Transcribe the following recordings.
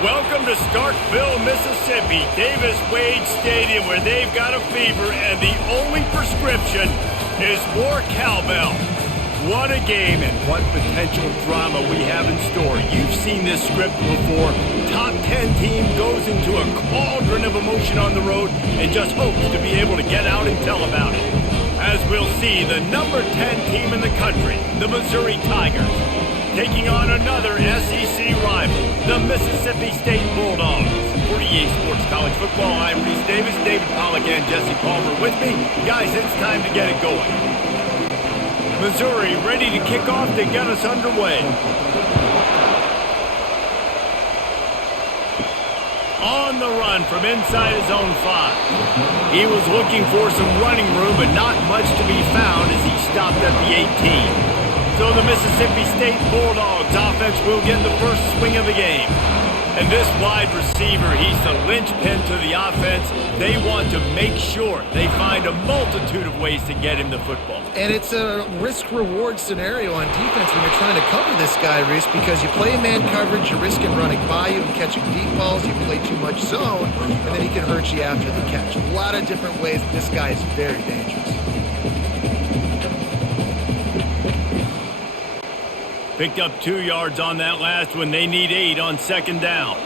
Welcome to Starkville, Mississippi, Davis Wade Stadium, where they've got a fever, and the only prescription is more cowbell. What a game and what potential drama we have in store. You've seen this script before. Top 10 team goes into a cauldron of emotion on the road and just hopes to be able to get out and tell about it. As we'll see, the number 10 team in the country, the Missouri Tigers, taking on another SEC rival, the Mississippi State Bulldogs. For EA Sports College Football, I'm Reese Davis, David Pollack, and Jesse Palmer with me. Guys, it's time to get it going. Missouri ready to kick off to get us underway. On the run from inside his own 5. He was looking for some running room, but not much to be found as he stopped at the 18. So the Mississippi State Bulldogs offense will get the first swing of the game. And this wide receiver, he's the linchpin to the offense. They want to make sure they find a multitude of ways to get him the football. And it's a risk-reward scenario on defense when you're trying to cover this guy, Reese, because you play man coverage, you're risking running by you and catching deep balls. You play too much zone, and then he can hurt you after the catch. A lot of different ways. This guy is very dangerous. Picked up 2 yards on that last one. They need 8 on second down.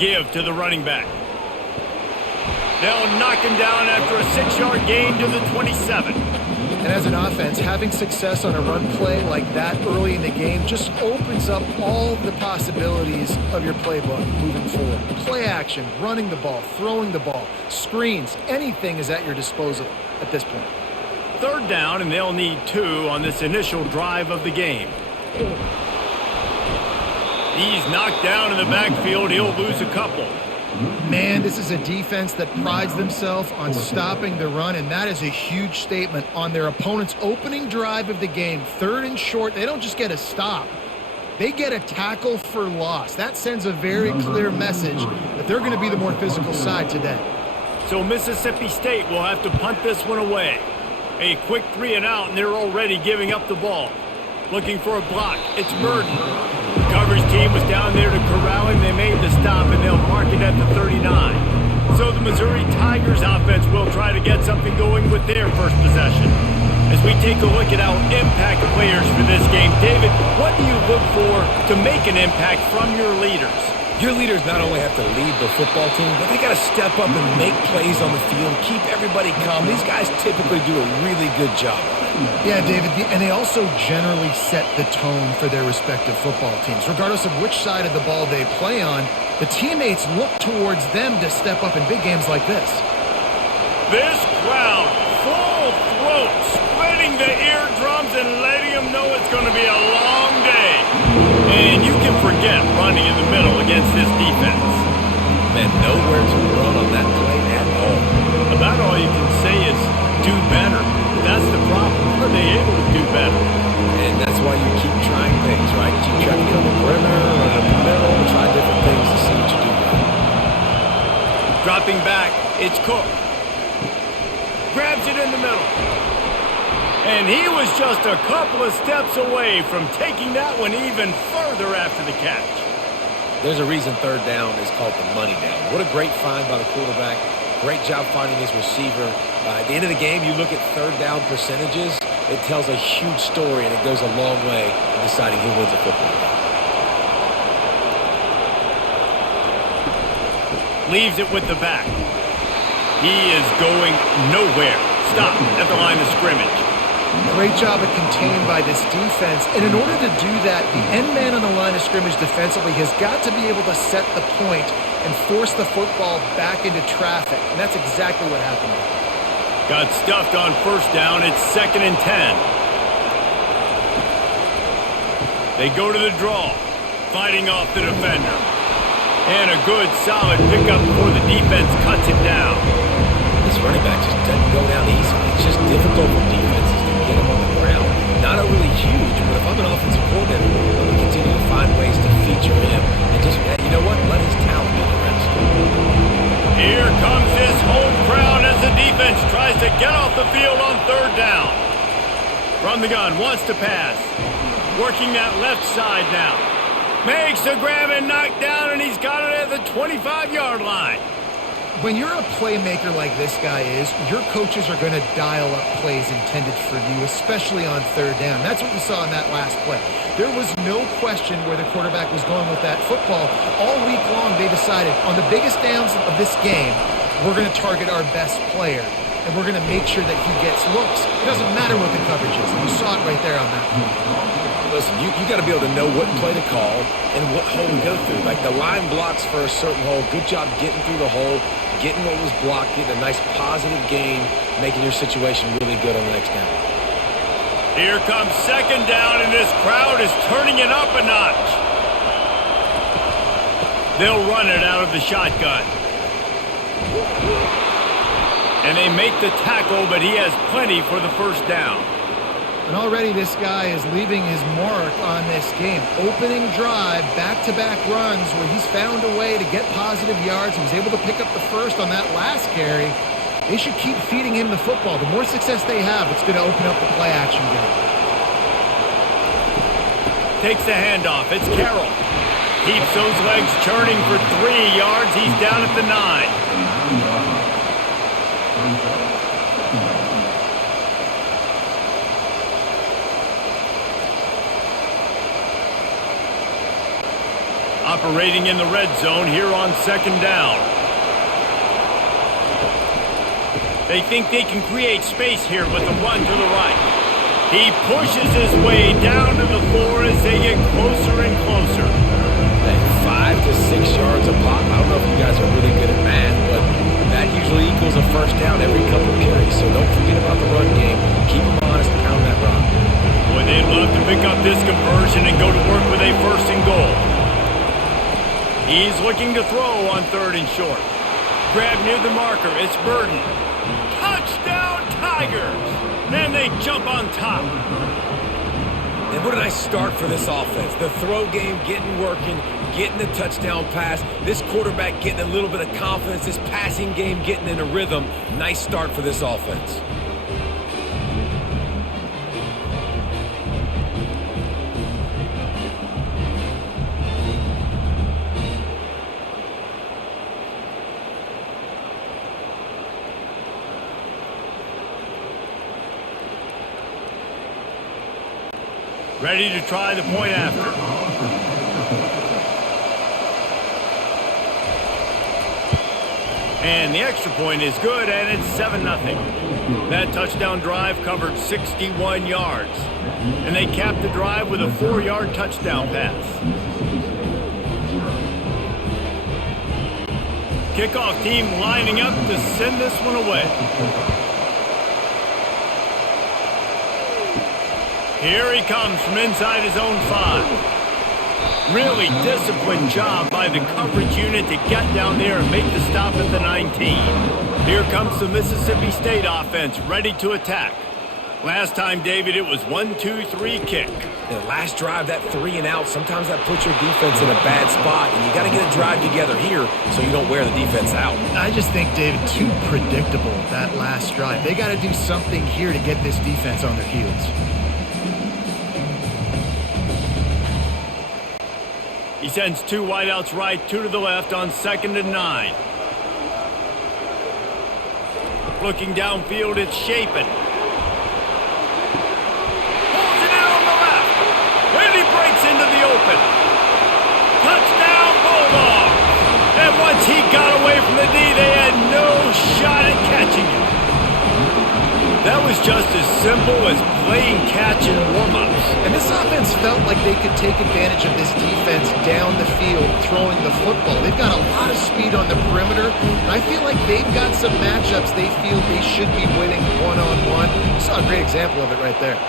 Give to the running back. They'll knock him down after a 6-yard gain to the 27. And as an offense, having success on a run play like that early in the game just opens up all the possibilities of your playbook moving forward. Play action, running the ball, throwing the ball, screens, anything is at your disposal at this point. Third down, and they'll need 2 on this initial drive of the game. He's knocked down in the backfield. He'll lose a couple. Man, this is a defense that prides themselves on stopping the run, and that is a huge statement on their opponent's opening drive of the game. 3rd and short, they don't just get a stop. They get a tackle for loss. That sends a very clear message that they're going to be the more physical side today. So Mississippi State will have to punt this one away. A quick 3 and out, and they're already giving up the ball. Looking for a block. It's Burden. The coverage team was down there to corral him. They made the stop, and they'll mark it at the 39. So the Missouri Tigers offense will try to get something going with their first possession. As we take a look at our impact players for this game, David, what do you look for to make an impact from your leaders? Your leaders not only have to lead the football team, but they got to step up and make plays on the field, keep everybody calm. These guys typically do a really good job on it. Yeah, David, and they also generally set the tone for their respective football teams. Regardless of which side of the ball they play on, the teammates look towards them to step up in big games like this. This crowd, full throat, splitting the eardrums and letting them know it's going to be a long day. And you can forget running in the middle against this defense. Man, nowhere to run on that play at all. About all you can say is do better. That's the problem. Are they able to do better? And that's why you keep trying things, right? Keep trying to get on the perimeter, run up the middle, try different things to see what you do right. Dropping back, it's Cook. Grabs it in the middle. And he was just a couple of steps away from taking that one even further after the catch. There's a reason 3rd down is called the money down. What a great find by the quarterback. Great job finding his receiver. At the end of the game, you look at 3rd down percentages. It tells a huge story, and it goes a long way in deciding who wins a football game. Leaves it with the back. He is going nowhere. Stop at the line of scrimmage. Great job of contained by this defense. And in order to do that, the end man on the line of scrimmage defensively has got to be able to set the point and force the football back into traffic. And that's exactly what happened. Got stuffed on 1st down. It's 2nd and 10. They go to the draw, fighting off the defender. And a good, solid pickup before the defense cuts him down. This running back just doesn't go down easily. It's just difficult for defenses to get him on the ground. Not overly huge, but if I'm an offensive coordinator, I'm going to continue to find ways to feature him. And just, you know what? Let his talent do the rest. Here comes this home crowd as the defense tries to get off the field on 3rd down. From the gun, wants to pass. Working that left side now. Makes the grab and knock down, and he's got it at the 25-yard line. When you're a playmaker like this guy is, your coaches are going to dial up plays intended for you, especially on third down. That's what we saw in that last play. There was no question where the quarterback was going with that football. All week long, they decided on the biggest downs of this game, we're going to target our best player, and we're going to make sure that he gets looks. It doesn't matter what the coverage is. You saw it right there on that play. Listen, you got to be able to know what play to call and what hole to go through. Like the line blocks for a certain hole. Good job getting through the hole, getting what was blocked, getting a nice positive gain, making your situation really good on the next down. Here comes second down, and this crowd is turning it up a notch. They'll run it out of the shotgun. And they make the tackle, but he has plenty for the first down. And already this guy is leaving his mark on this game. Opening drive, back-to-back runs where he's found a way to get positive yards. He was able to pick up the first on that last carry. They should keep feeding him the football. The more success they have, it's going to open up the play-action game. Takes the handoff. It's Carroll. Keeps those legs churning for 3 yards. He's down at the 9. Operating in the red zone here on second down. They think they can create space here with a run to the right. He pushes his way down to the 4 as they get closer and closer. Hey, 5 to 6 yards a pop. I don't know if you guys are really good at math, but that usually equals a first down every couple of carries. So don't forget about the run game. Keep them honest and pound that rock. Boy, they'd love to pick up this conversion and go to work with a first and goal. He's looking to throw on third and short. Grab near the marker. It's Burden. Touchdown, Tigers! Then they jump on top. And what a nice start for this offense. The throw game getting working, getting the touchdown pass. This quarterback getting a little bit of confidence. This passing game getting in a rhythm. Nice start for this offense. Ready to try the point after. And the extra point is good, and it's 7-0. That touchdown drive covered 61 yards. And they capped the drive with a 4-yard touchdown pass. Kickoff team lining up to send this one away. Here he comes from inside his own 5. Really disciplined job by the coverage unit to get down there and make the stop at the 19. Here comes the Mississippi State offense ready to attack. Last time, David, it was 1-2-3 kick. The last drive, that 3 and out, sometimes that puts your defense in a bad spot, and you got to get a drive together here so you don't wear the defense out. I just think, David, too predictable, that last drive. They got to do something here to get this defense on their heels. He sends 2 wideouts right, 2 to the left on 2nd and 9. Looking downfield, it's Shapen. Pulls it in on the left. And he breaks into the open. Touchdown, Bulldogs. And once he got away from the D, they had no shot at catching him. That was just as simple as playing catch in warm-ups. And this offense felt like they could take advantage of this defense down the field, throwing the football. They've got a lot of speed on the perimeter, and I feel like they've got some matchups they feel they should be winning one-on-one. Saw a great example of it right there.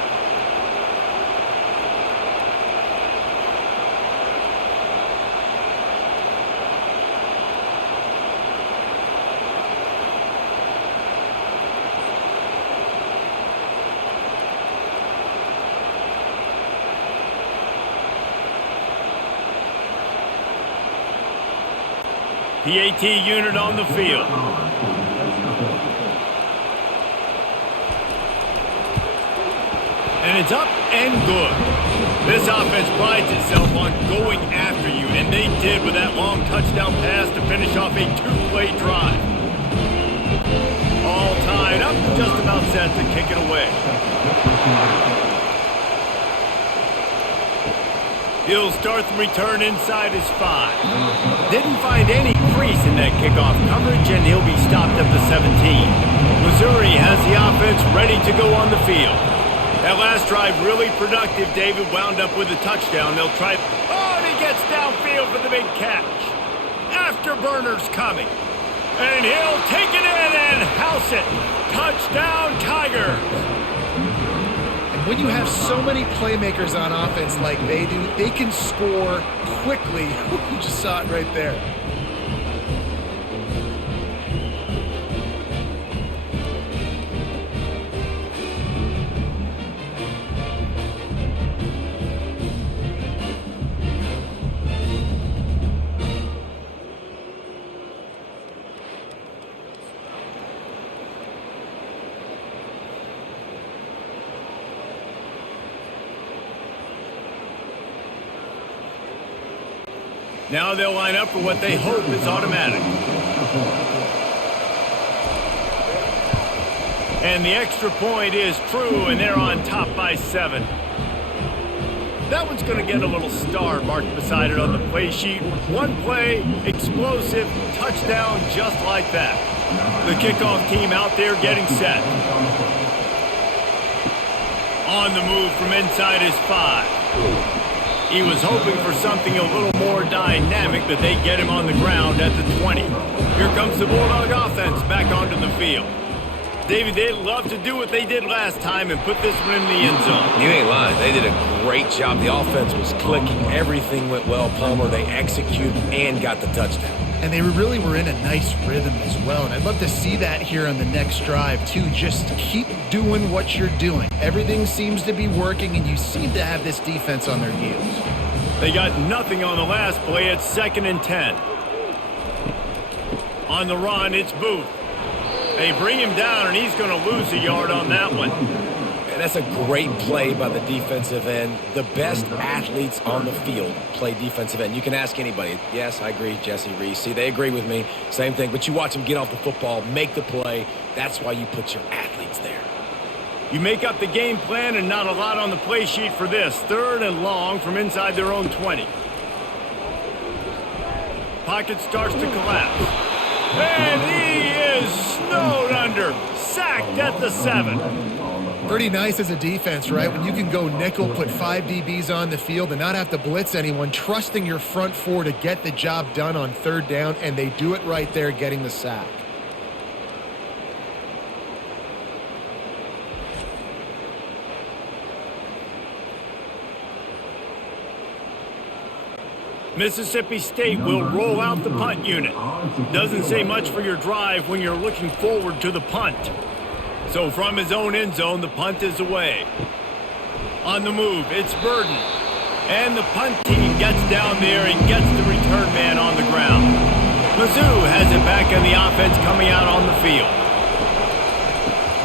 PAT unit on the field. And And it's up and good. This offense prides itself on going after you, and they did with that long touchdown pass to finish off a two-play drive. All tied up, just about set to kick it away. He'll start the return inside his 5. Didn't find any crease in that kickoff coverage, and he'll be stopped at the 17. Missouri has the offense ready to go on the field. That last drive really productive. David wound up with a touchdown. They'll try. Oh, and he gets downfield for the big catch. Afterburner's coming. And he'll take it in and house it. Touchdown, Tigers. And when you have so many playmakers on offense like they do, they can score quickly. You just saw it right there. Now they'll line up for what they hope is automatic. And the extra point is true, and they're on top by 7. That one's going to get a little star marked beside it on the play sheet. One play, explosive, touchdown just like that. The kickoff team out there getting set. On the move from inside his 5. He was hoping for something a little more dynamic, but they get him on the ground at the 20. Here comes the Bulldog offense back onto the field. David, they'd love to do what they did last time and put this one in the end zone. You ain't lying. They did a great job. The offense was clicking. Everything went well. Palmer, they executed and got the touchdown. And they really were in a nice rhythm as well. And I'd love to see that here on the next drive, too. Just keep doing what you're doing. Everything seems to be working, and you seem to have this defense on their heels. They got nothing on the last play. It's 2nd and 10. On the run, it's Booth. They bring him down, and he's going to lose a yard on that one. And that's a great play by the defensive end. The best athletes on the field play defensive end. You can ask anybody. Yes, I agree, Jesse Reese. See, they agree with me. Same thing. But you watch them get off the football, make the play. That's why you put your athletes there. You make up the game plan, and not a lot on the play sheet for this. 3rd and long from inside their own 20. Pocket starts to collapse. And he is snowed under. Sacked at the 7. Pretty nice as a defense, right? When you can go nickel, put 5 DBs on the field and not have to blitz anyone, trusting your front 4 to get the job done on 3rd down, and they do it right there, getting the sack. Mississippi State will roll out the punt unit. Doesn't say much for your drive when you're looking forward to the punt. So from his own end zone, the punt is away. On the move, it's Burden. And the punt team gets down there and gets the return man on the ground. Mizzou has it back in the offense coming out on the field.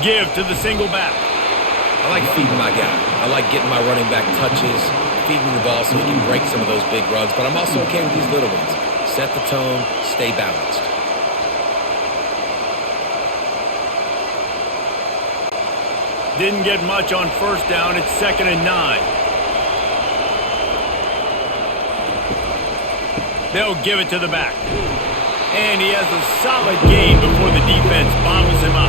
Give to the single back. I like feeding my guy. I like getting my running back touches, feeding the ball so he can break some of those big runs. But I'm also okay with these little ones. Set the tone, stay balanced. Didn't get much on 1st down. It's 2nd and 9. They'll give it to the back. And he has a solid gain before the defense bottles him up.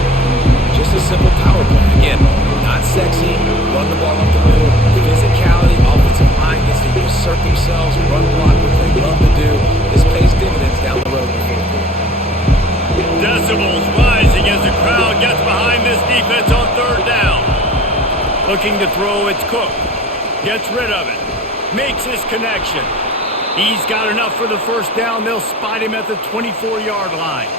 Just a simple power play. Again, not sexy, run the ball up the middle. Physicality, offensive line gets to assert themselves, run block, what they love to do. This pays dividends down the road. Decibels rising as the crowd gets behind this defense on 3rd down. Looking to throw, it's Cook. Gets rid of it. Makes his connection. He's got enough for the 1st down. They'll spot him at the 24-yard line.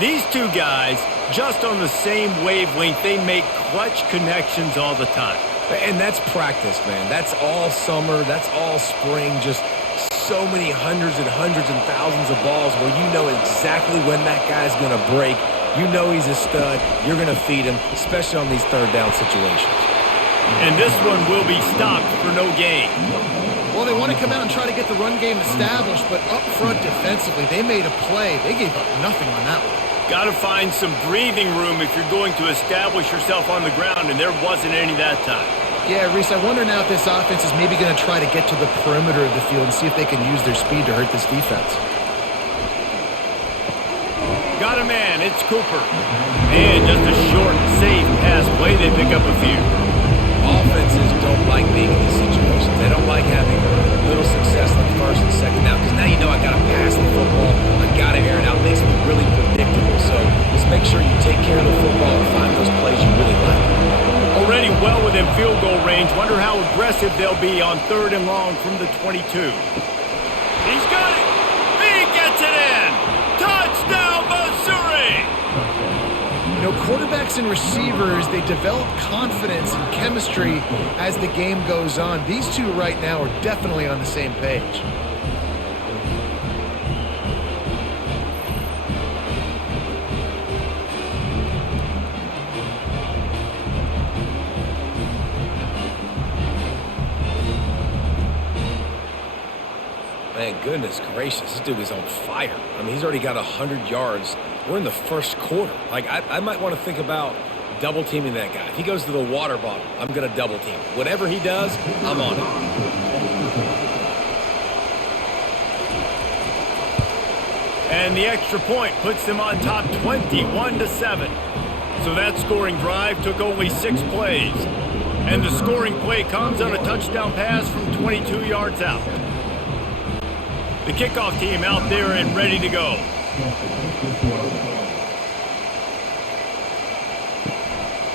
These two guys, just on the same wavelength, they make clutch connections all the time. And that's practice, man. That's all summer. That's all spring. Just so many hundreds and thousands of balls where you know exactly when that guy's going to break. You know he's a stud. You're going to feed him, especially on these 3rd down situations. And this one will be stopped for no gain. Well, they want to come out and try to get the run game established, but up front defensively, they made a play. They gave up nothing on that one. Got to find some breathing room if you're going to establish yourself on the ground, and there wasn't any that time. Yeah, Reese, I wonder now if this offense is maybe going to try to get to the perimeter of the field and see if they can use their speed to hurt this defense. Got a man, it's Cooper. And just a short, safe pass play, they pick up a few. Offenses don't like being in these situations. They don't like having little success on first and second down, because now you know I got to pass the football. I got to air it out. It makes me really predictable. So just make sure you take care of the football and find those plays you really like. Already well within field goal range. Wonder how aggressive they'll be on 3rd and long from the 22. He's got it. He gets it in. Touchdown, Missouri. You know, quarterbacks and receivers, they develop confidence and chemistry as the game goes on. These two right now are definitely on the same page. Man, goodness gracious, this dude is on fire. I mean, he's already got 100 yards. We're in the first quarter. Like, I might want to think about double teaming that guy. If he goes to the water bottle, I'm going to double team. Whatever he does, I'm on it. And the extra point puts them on top 21-7. So that scoring drive took only 6 plays. And the scoring play comes on a touchdown pass from 22 yards out. The kickoff team out there and ready to go.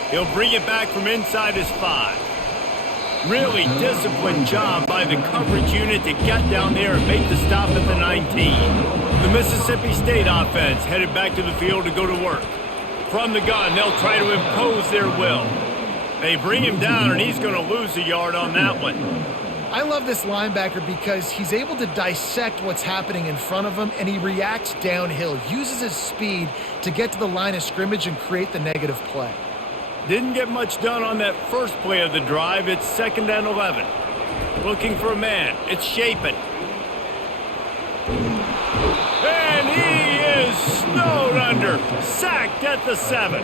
He'll bring it back from inside his 5. Really disciplined job by the coverage unit to get down there and make the stop at the 19. The Mississippi State offense headed back to the field to go to work. From the gun, they'll try to impose their will. They bring him down, and he's going to lose a yard on that one. I love this linebacker because he's able to dissect what's happening in front of him, and he reacts downhill, uses his speed to get to the line of scrimmage and create the negative play. Didn't get much done on that first play of the drive. It's 2nd and 11. Looking for a man. It's Shapen. And he is snowed under. Sacked at the 7.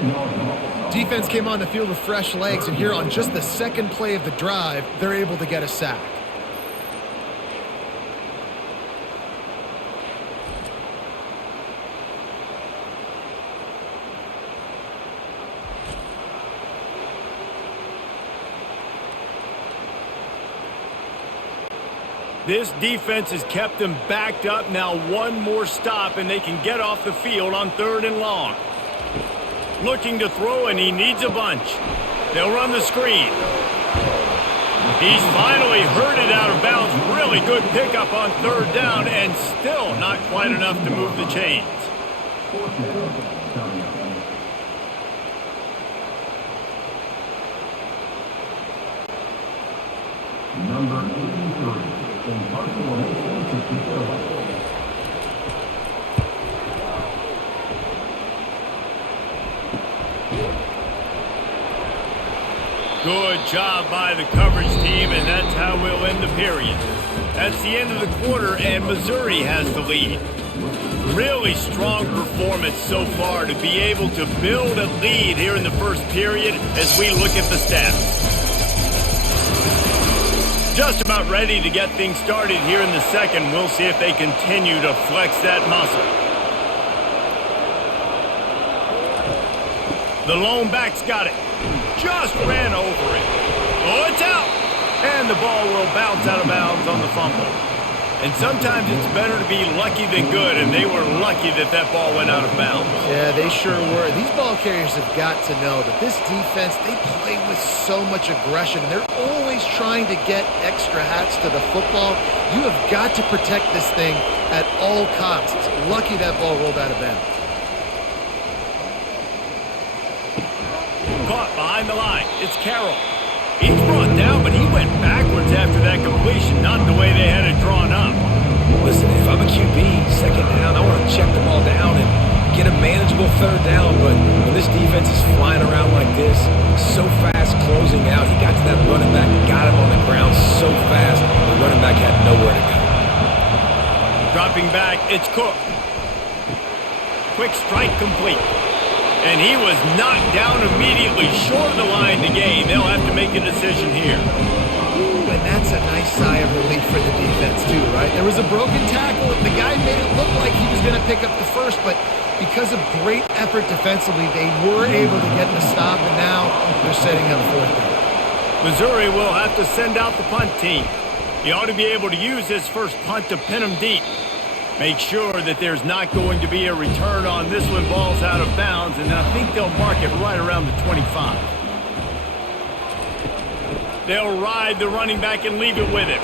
Defense came on the field with fresh legs, and here on just the second play of the drive, they're able to get a sack. This defense has kept them backed up. Now one more stop, and they can get off the field on 3rd and long. Looking to throw, and he needs a bunch. They'll run the screen. He's finally herded out of bounds. Really good pickup on 3rd down, and still not quite enough to move the chains. Number 83. Good job by the coverage team, and that's how we'll end the period. That's the end of the quarter, and Missouri has the lead. Really strong performance so far to be able to build a lead here in the first period as we look at the stats. Just about ready to get things started here in the second. We'll see if they continue to flex that muscle. The lone back's got it. Just ran over it. Oh, it's out. And the ball will bounce out of bounds on the fumble. And sometimes it's better to be lucky than good, and they were lucky that that ball went out of bounds. Yeah, they sure were. These ball carriers have got to know that this defense, they play with so much aggression, and they're always trying to get extra hats to the football. You have got to protect this thing at all costs. Lucky that ball rolled out of bounds. Caught behind the line. It's Carroll. He's brought down, but he went backwards after that completion, not the way they had it drawn up. Listen, if I'm a QB, 2nd down, I want to check the ball down and get a manageable third down, but when this defense is flying around like this, so fast closing out, he got to that running back, got him on the ground so fast, the running back had nowhere to go. Dropping back, it's Cook. Quick strike complete. And he was knocked down immediately short of the line to gain. They'll have to make a decision here. Ooh, and that's a nice sigh of relief for the defense too, right? There was a broken tackle. The guy made it look like he was going to pick up the first, but because of great effort defensively, they were able to get the stop, and now they're setting up fourth down. Missouri will have to send out the punt team. He ought to be able to use his first punt to pin him deep. Make sure that there's not going to be a return on this one. Ball's out of bounds, and I think they'll mark it right around the 25. They'll ride the running back and leave it with him.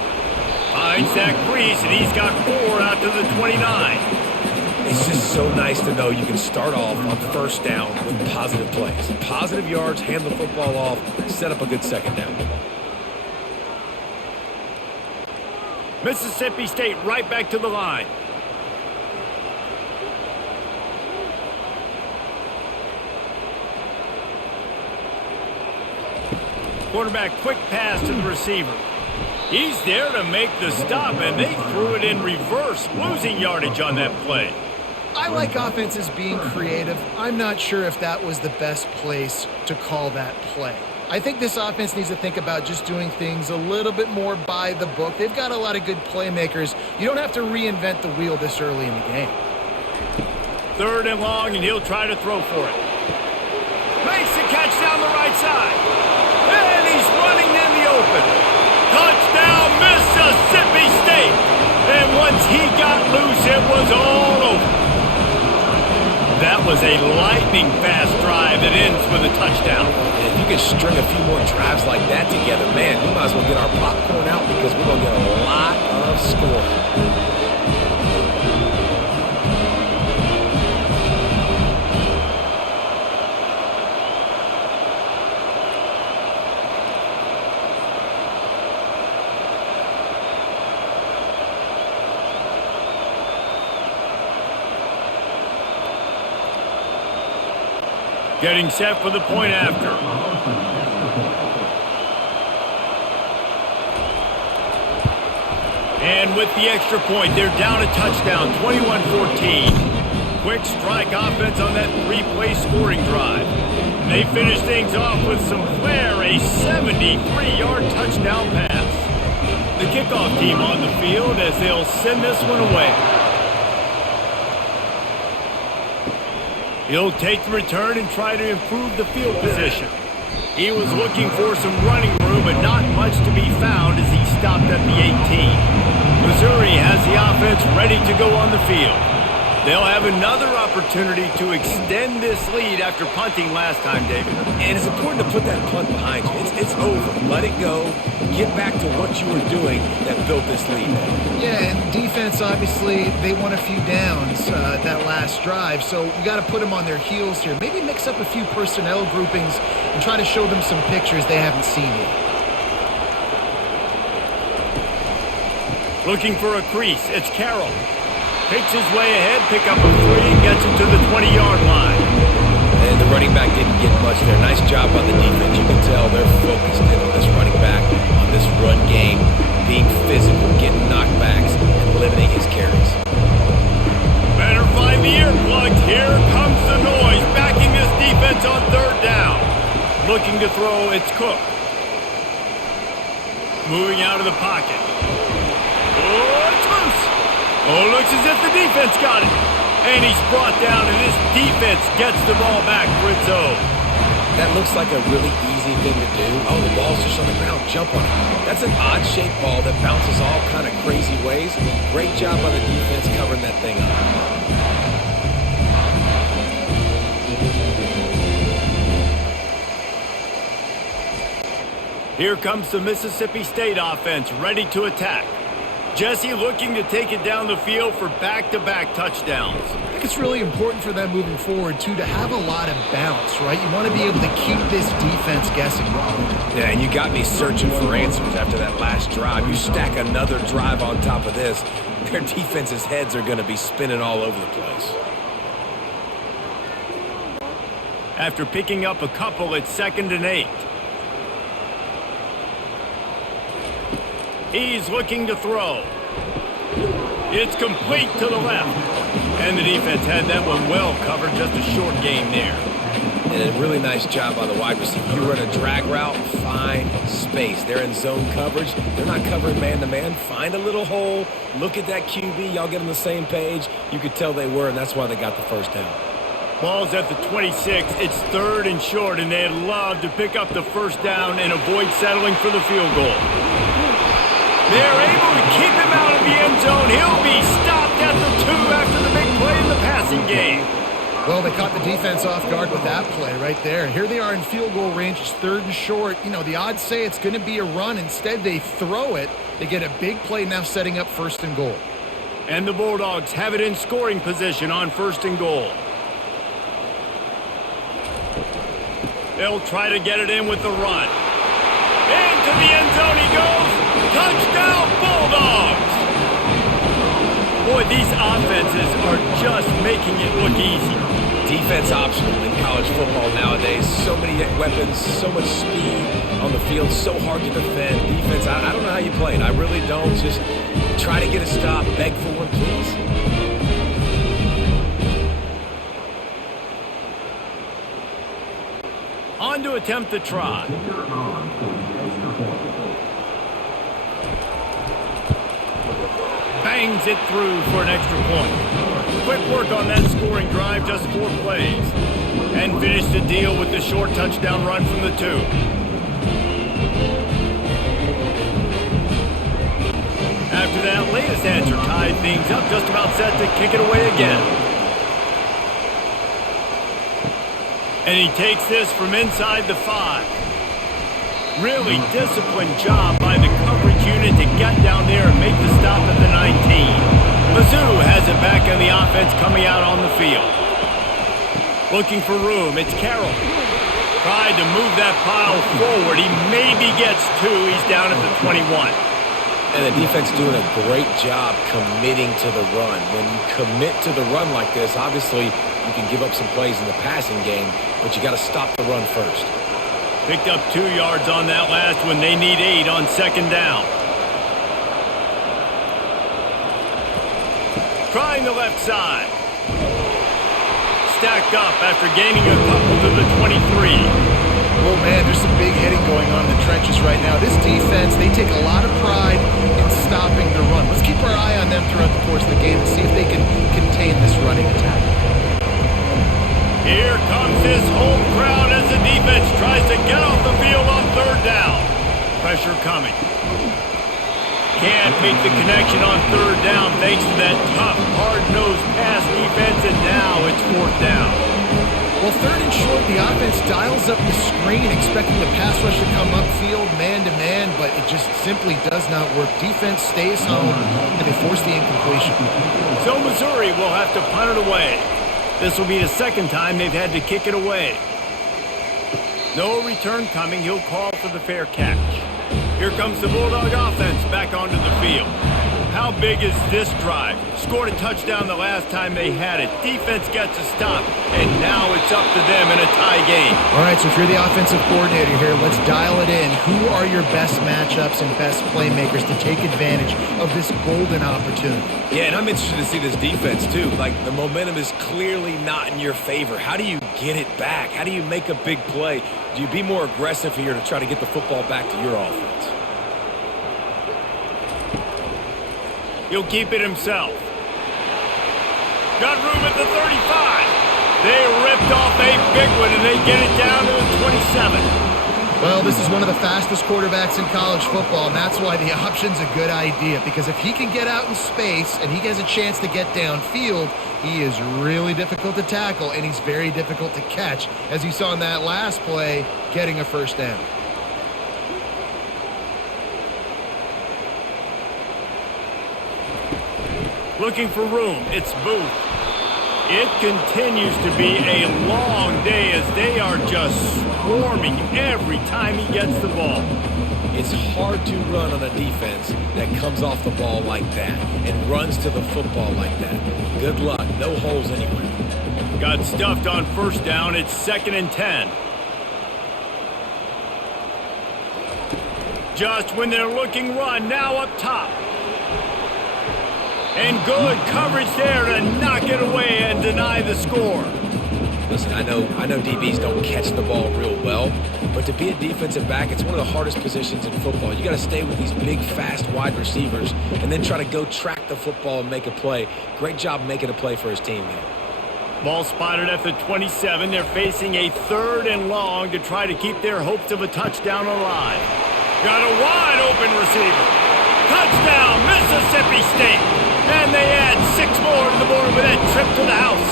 Finds that crease, and he's got 4 out to the 29. It's just so nice to know you can start off on first down with positive plays. Positive yards, hand the football off, set up a good second down. Mississippi State right back to the line. Quarterback quick pass to the receiver. He's there to make the stop, and they threw it in reverse, losing yardage on that play. I like offenses being creative. I'm not sure if that was the best place to call that play. I think this offense needs to think about just doing things a little bit more by the book. They've got a lot of good playmakers. You don't have to reinvent the wheel this early in the game. 3rd and long, and he'll try to throw for it. Makes the catch down the right side. And he's running in the open. Touchdown, Mississippi State. And once he got loose, it was all over. That was a lightning-fast drive that ends with a touchdown. And if you can string a few more drives like that together, man, we might as well get our popcorn out because we're going to get a lot of scoring. Getting set for the point after. And with the extra point, they're down a touchdown, 21-14. Quick strike offense on that 3-play scoring drive. And they finish things off with some flair, a 73-yard touchdown pass. The kickoff team on the field as they'll send this one away. He'll take the return and try to improve the field position. He was looking for some running room, but not much to be found as he stopped at the 18. Missouri has the offense ready to go on the field. They'll have another opportunity to extend this lead after punting last time, David. And it's important to put that punt behind you. It's over. Let it go. Get back to what you were doing that built this lead. Yeah, and defense, obviously, they won a few downs that last drive, so you got to put them on their heels here. Maybe mix up a few personnel groupings and try to show them some pictures they haven't seen yet. Looking for a crease. It's Carroll. Picks his way ahead, pick up a 3, and gets him to the 20-yard line. And the running back didn't get much there. Nice job on the defense. You can tell they're focused in on this running back, on this run game, being physical, getting knockbacks, and limiting his carries. Better find the earplugs. Here comes the noise, backing this defense on 3rd down. Looking to throw, it's Cook. Moving out of the pocket. Oh, it's loose. Oh, looks as if the defense got it. And he's brought down, and this defense gets the ball back for its own. That looks like a really easy thing to do. Oh, the ball's just on the ground. Jump on it. That's an odd-shaped ball that bounces all kind of crazy ways. Great job by the defense covering that thing up. Here comes the Mississippi State offense, ready to attack. Jesse looking to take it down the field for back-to-back touchdowns. I think it's really important for them moving forward, too, to have a lot of bounce, right? You want to be able to keep this defense guessing. Yeah, and you got me searching for answers after that last drive. You stack another drive on top of this, their defense's heads are going to be spinning all over the place. after picking up a couple at 2nd and 8. He's looking to throw. It's complete to the left. And the defense had that one well covered, just a short game there. And a really nice job by the wide receiver. You run a drag route, find space. They're in zone coverage. They're not covering man-to-man. Find a little hole. Look at that QB. Y'all get on the same page. You could tell they were, and that's why they got the first down. Ball's at the 26. It's 3rd and short, and they'd love to pick up the first down and avoid settling for the field goal. They're able to keep him out of the end zone. He'll be stopped at the 2 after the big play in the passing game. Well, they caught the defense off guard with that play right there. Here they are in field goal range. It's 3rd and short. You know, the odds say it's going to be a run. Instead, they throw it. They get a big play now setting up 1st and goal. And the Bulldogs have it in scoring position on 1st and goal. They'll try to get it in with the run. Into the end zone he goes. Touchdown, Bulldogs! Boy, these offenses are just making it look easy. Defense optional in college football nowadays. So many weapons, so much speed on the field, so hard to defend. Defense, I don't know how you play it. I really don't. Just try to get a stop, beg for one, please. On to attempt the try. Bangs it through for an extra point. Quick work on that scoring drive, just 4 plays. And finished the deal with the short touchdown run from the 2. After that latest answer tied things up, just about set to kick it away again. And he takes this from inside the 5. Really disciplined job by the coverage unit to get down there and make the stop at the 19. Mizzou has it back on the offense coming out on the field. Looking for room, it's Carroll. Tried to move that pile forward. He maybe gets 2. He's down at the 21. And the defense doing a great job committing to the run. When you commit to the run like this, obviously you can give up some plays in the passing game, but you got to stop the run first. Picked up 2 yards on that last one. They need 8 on 2nd down. Trying the left side. Stacked up after gaining a couple to the 23. Oh, man, there's some big hitting going on in the trenches right now. This defense, they take a lot of pride in stopping the run. Let's keep our eye on them throughout the course of the game and see if they can contain this running attack. Here comes his home crowd as the defense tries to get off the field on 3rd down. Pressure coming. Can't make the connection on 3rd down thanks to that tough, hard-nosed pass defense, and now it's 4th down. Well, 3rd and short, the offense dials up the screen, expecting the pass rush to come upfield man-to-man, but it just simply does not work. Defense stays home, and they force the incompletion. So Missouri will have to punt it away. This will be the 2nd time they've had to kick it away. No return coming. He'll call for the fair catch. Here comes the Bulldog offense back onto the field. How big is this drive? Scored a touchdown the last time they had it. Defense gets a stop, and now it's up to them in a tie game. All right, so if you're the offensive coordinator here, let's dial it in. Who are your best matchups and best playmakers to take advantage of this golden opportunity? Yeah, and I'm interested to see this defense, too. Like, the momentum is clearly not in your favor. How do you get it back? How do you make a big play? Do you be more aggressive here to try to get the football back to your offense? He'll keep it himself. Got room at the 35. They ripped off a big one, and they get it down to the 27. Well, this is one of the fastest quarterbacks in college football, and that's why the option's a good idea, because if he can get out in space and he has a chance to get downfield, he is really difficult to tackle, and he's very difficult to catch, as you saw in that last play, getting a 1st down. Looking for room, it's Booth. It continues to be a long day as they are just swarming every time he gets the ball. It's hard to run on a defense that comes off the ball like that and runs to the football like that. Good luck. No holes anywhere. Got stuffed on first down. It's 2nd and 10. Just when they're looking run, now up top. And good coverage there to knock it away and deny the score. Listen, I know DBs don't catch the ball real well, but to be a defensive back, it's one of the hardest positions in football. You got to stay with these big, fast wide receivers and then try to go track the football and make a play. Great job making a play for his team there. Ball spotted at the 27. They're facing a 3rd and long to try to keep their hopes of a touchdown alive. Got a wide open receiver. Touchdown, Mississippi State. And they add 6 more to the board with that trip to the house.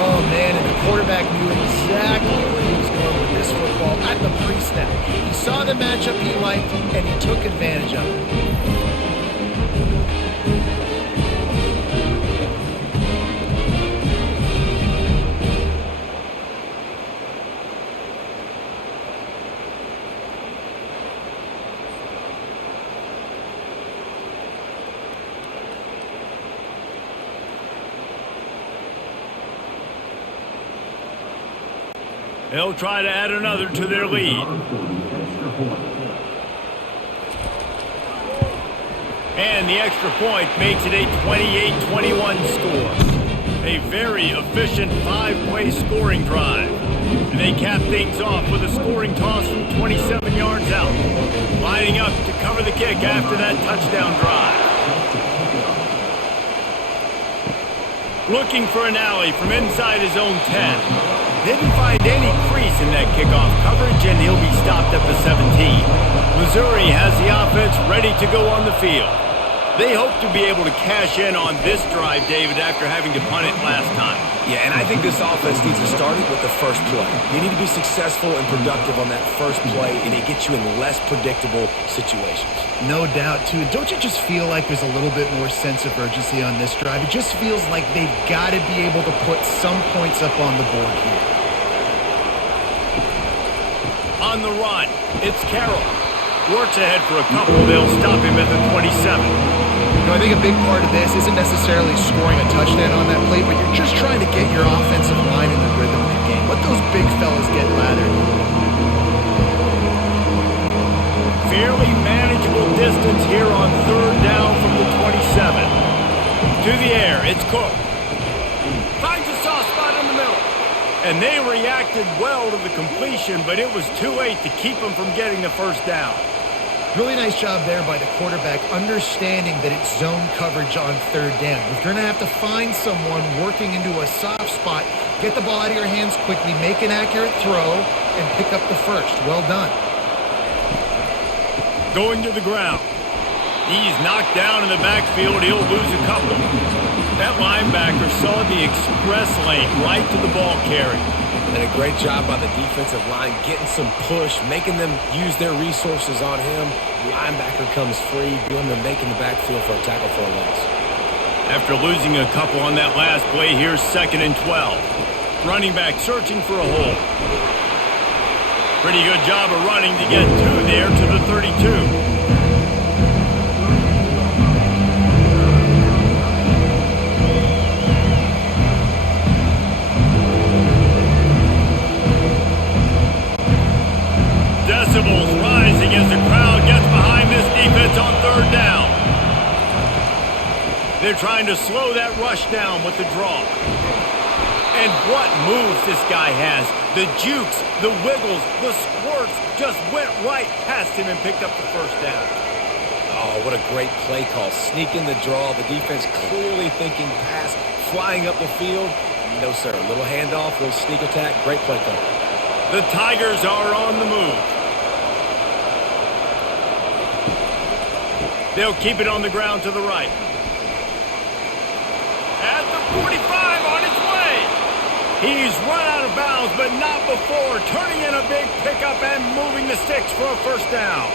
Oh, man, and the quarterback knew exactly where he was going with this football at the pre-snap. He saw the matchup he liked, and he took advantage of it. They'll try to add another to their lead. And the extra point makes it a 28-21 score. A very efficient 5-play scoring drive. And they cap things off with a scoring toss from 27 yards out. Lining up to cover the kick after that touchdown drive. Looking for an alley from inside his own 10. Didn't find any crease in that kickoff coverage, and he'll be stopped at the 17. Missouri has the offense ready to go on the field. They hope to be able to cash in on this drive, David, after having to punt it last time. Yeah, and I think this offense needs to start it with the first play. You need to be successful and productive on that first play, and it gets you in less predictable situations. No doubt, too. Don't you just feel like there's a little bit more sense of urgency on this drive? It just feels like they've got to be able to put some points up on the board here. On the run, it's Carroll. Works ahead for a couple. They'll stop him at the 27. I think a big part of this isn't necessarily scoring a touchdown on that play, but you're just trying to get your offensive line in the rhythm of the game. Let those big fellas get lathered. Fairly manageable distance here on 3rd down from the 27. To the air, it's Cook. Finds a soft spot in the middle. And they reacted well to the completion, but it was too late to keep them from getting the first down. Really nice job there by the quarterback, understanding that it's zone coverage on 3rd down. If you're going to have to find someone working into a soft spot, get the ball out of your hands quickly, make an accurate throw, and pick up the first. Well done. Going to the ground. He's knocked down in the backfield. He'll lose a couple. That linebacker saw the express lane right to the ball carrier. And a great job by the defensive line, getting some push, making them use their resources on him. The linebacker comes free, doing the making the backfield for a tackle for a loss. After losing a couple on that last play, here's 2nd and 12. Running back searching for a hole. Pretty good job of running to get 2 there to the 32. Decibels rising as the crowd gets behind this defense on 3rd down. They're trying to slow that rush down with the draw. And what moves this guy has. The jukes, the wiggles, the squirts just went right past him and picked up the first down. Oh, what a great play call. Sneaking the draw. The defense clearly thinking pass, flying up the field. No, sir. A little handoff, little sneak attack. Great play call. The Tigers are on the move. They'll keep it on the ground to the right. At the 45 on its way. He's run out of bounds, but not before turning in a big pickup and moving the sticks for a first down.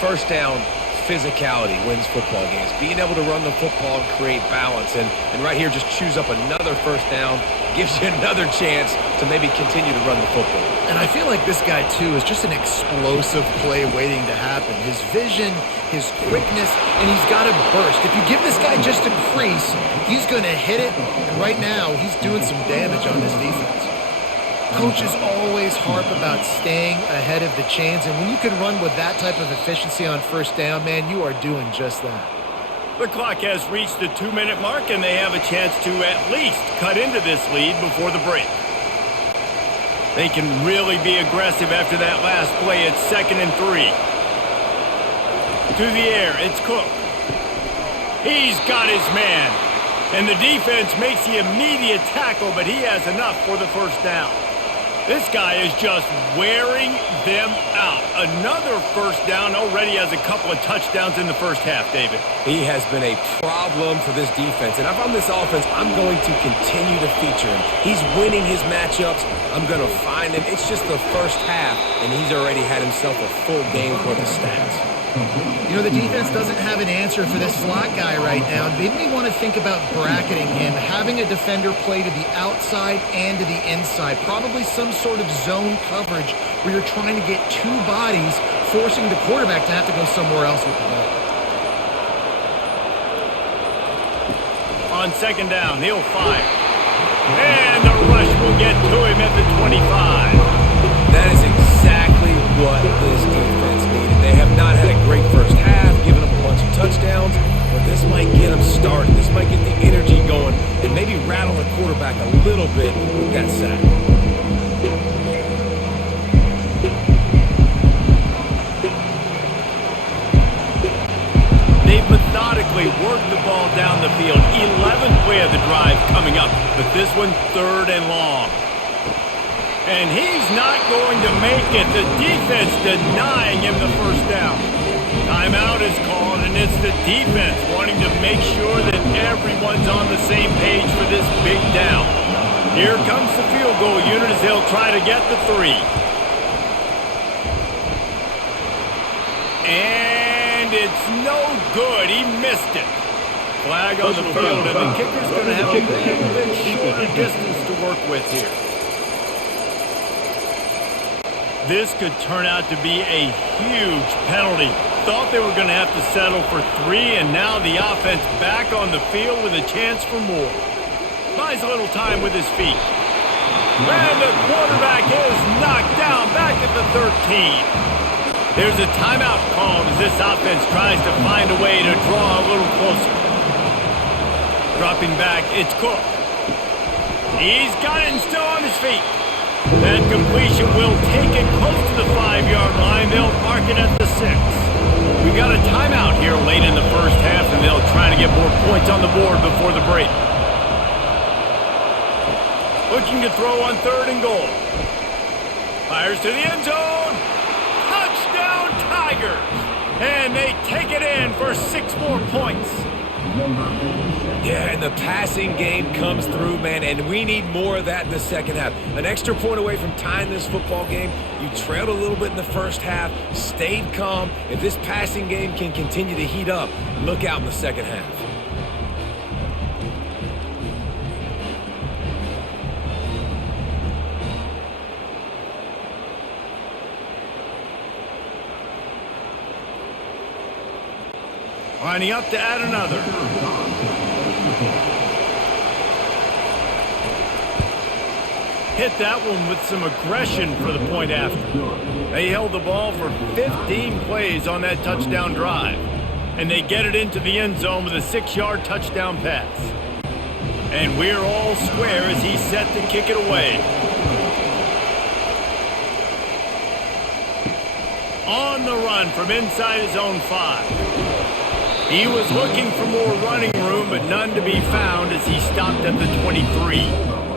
First down, physicality wins football games. Being able to run the football and create balance. And right here, just choose up another first down. Gives you another chance to maybe continue to run the football. And I feel like this guy, too, is just an explosive play waiting to happen. His vision, his quickness, and he's got a burst. If you give this guy just a crease, he's going to hit it. And right now, he's doing some damage on this defense. Coaches always harp about staying ahead of the chains, and when you can run with that type of efficiency on first down, man, you are doing just that. The clock has reached the 2-minute mark, and they have a chance to at least cut into this lead before the break. They can really be aggressive after that last play. It's 2nd and 3. To the air, it's Cook. He's got his man. And the defense makes the immediate tackle, but he has enough for the first down. This guy is just wearing them out. Another first down, already has a couple of touchdowns in the first half, David. He has been a problem for this defense. And if I'm this offense, I'm going to continue to feature him. He's winning his matchups. I'm going to find him. It's just the first half, and he's already had himself a full game's worth of stats. You know, the defense doesn't have an answer for this slot guy right now. They may want to think about bracketing him, having a defender play to the outside and to the inside. Probably some sort of zone coverage where you're trying to get two bodies, forcing the quarterback to have to go somewhere else with the ball. On 2nd down, he'll fire. And the rush will get to him at the 25. That is exactly what this defense needed. They have not had a great first half, giving up a bunch of touchdowns, but this might get them started. This might get the energy going and maybe rattle the quarterback a little bit with that sack. They've methodically worked the ball down the field. 11th play of the drive coming up, but this one 3rd and long. And he's not going to make it. The defense denying him the first down. Timeout is called, and it's the defense wanting to make sure that everyone's on the same page for this big down. Here comes the field goal unit as they'll try to get the 3. And it's no good. He missed it. Flag on the field, and the kicker's going to have a little bit shorter distance to work with here. This could turn out to be a huge penalty. Thought they were going to have to settle for 3, and now the offense back on the field with a chance for more. Buys a little time with his feet. And the quarterback is knocked down back at the 13. There's a timeout called as this offense tries to find a way to draw a little closer. Dropping back, it's Cook. He's got it and still on his feet. That completion will take it close to the 5-yard line. They'll mark it at the 6. We got a timeout here late in the first half, and they'll try to get more points on the board before the break. Looking to throw on 3rd and goal. Fires to the end zone. Touchdown Tigers! And they take it in for 6 more points. Yeah, and the passing game comes through, man, and we need more of that in the second half. An extra point away from tying this football game. You trailed a little bit in the first half, stayed calm. If this passing game can continue to heat up, look out in the second half. Lining up to add another. Hit that one with some aggression for the point after. They held the ball for 15 plays on that touchdown drive. And they get it into the end zone with a 6-yard touchdown pass. And we're all square as he's set to kick it away. On the run from inside his own 5. He was looking for more running room, but none to be found as he stopped at the 23.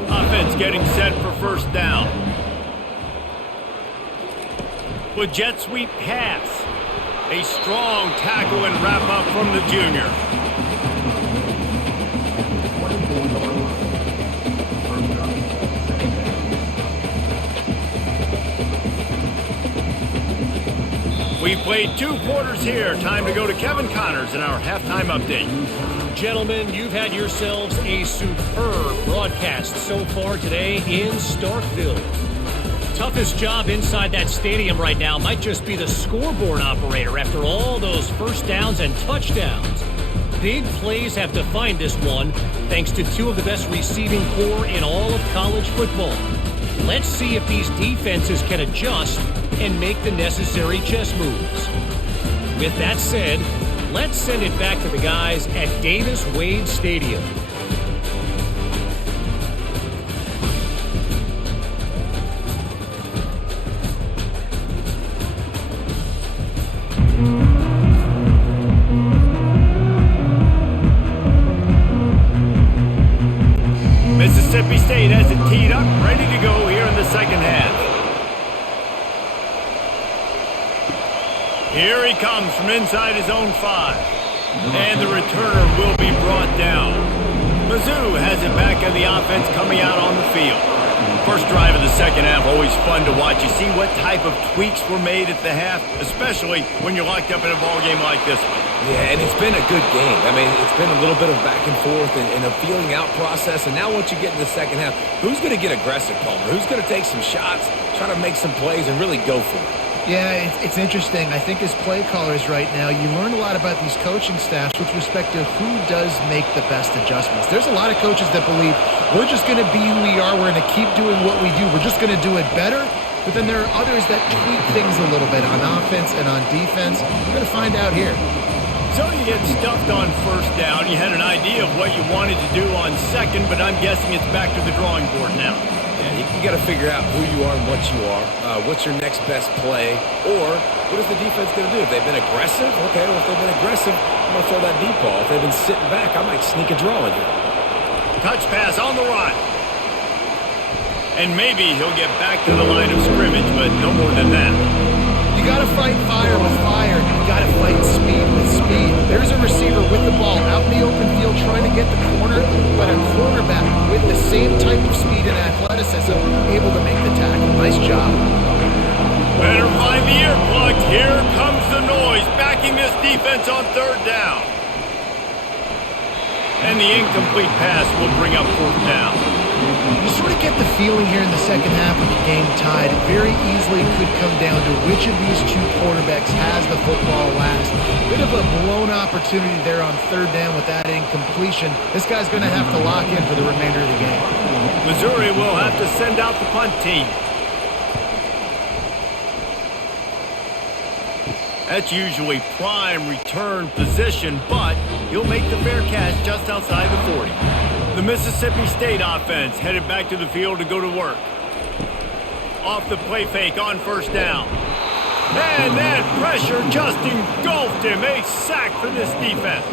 Offense getting set for first down. With jet sweep pass. A strong tackle and wrap up from the junior. We've played 2 quarters here. Time to go to Kevin Connors in our halftime update. Gentlemen, you've had yourselves a superb broadcast so far today in Starkville. Toughest job inside that stadium right now might just be the scoreboard operator after all those first downs and touchdowns. Big plays have defined this one, thanks to 2 of the best receiving corps in all of college football. Let's see if these defenses can adjust and make the necessary chess moves. With that said, let's send it back to the guys at Davis-Wade Stadium. Mississippi State has it teed up, ready to go here in the second half. Here he comes from inside his own 5. And the returner will be brought down. Mizzou has it back in the offense coming out on the field. First drive of the second half, always fun to watch. You see what type of tweaks were made at the half, especially when you're locked up in a ball game like this one. Yeah, and it's been a good game. I mean, it's been a little bit of back and forth and a feeling out process. And now once you get in the second half, who's going to get aggressive, Palmer? Who's going to take some shots, try to make some plays, and really go for it? Yeah, it's interesting. I think as play callers right now, you learn a lot about these coaching staffs with respect to who does make the best adjustments. There's a lot of coaches that believe we're just going to be who we are. We're going to keep doing what we do. We're just going to do it better. But then there are others that tweak things a little bit on offense and on defense. We're going to find out here. So you get stuffed on first down. You had an idea of what you wanted to do on second, but I'm guessing it's back to the drawing board now. Yeah, you got to figure out who you are and what you are. What's your next best play? Or what is the defense going to do? If they've been aggressive, okay, well, if they've been aggressive, I'm going to throw that deep ball. If they've been sitting back, I might sneak a draw in here. Touch pass on the run. And maybe he'll get back to the line of scrimmage, but no more than that. You got to fight fire with fire. You got to fight speed with speed. There's a receiver with the ball out in the open field trying to get the corner, but a cornerback with the same type of speed and athleticism able to make the tackle. Nice job. Better find the earplugs. Here comes the noise, backing this defense on third down. And the incomplete pass will bring up fourth down. You sort of get the feeling here in the second half of the game tied. It very easily could come down to which of these 2 quarterbacks has the football last. Bit of a blown opportunity there on third down with that incompletion. This guy's going to have to lock in for the remainder of the game. Missouri will have to send out the punt team. That's usually prime return position, but he'll make the fair catch just outside the 40. The Mississippi State offense headed back to the field to go to work. Off the play fake on first down. And that pressure just engulfed him. A sack for this defense.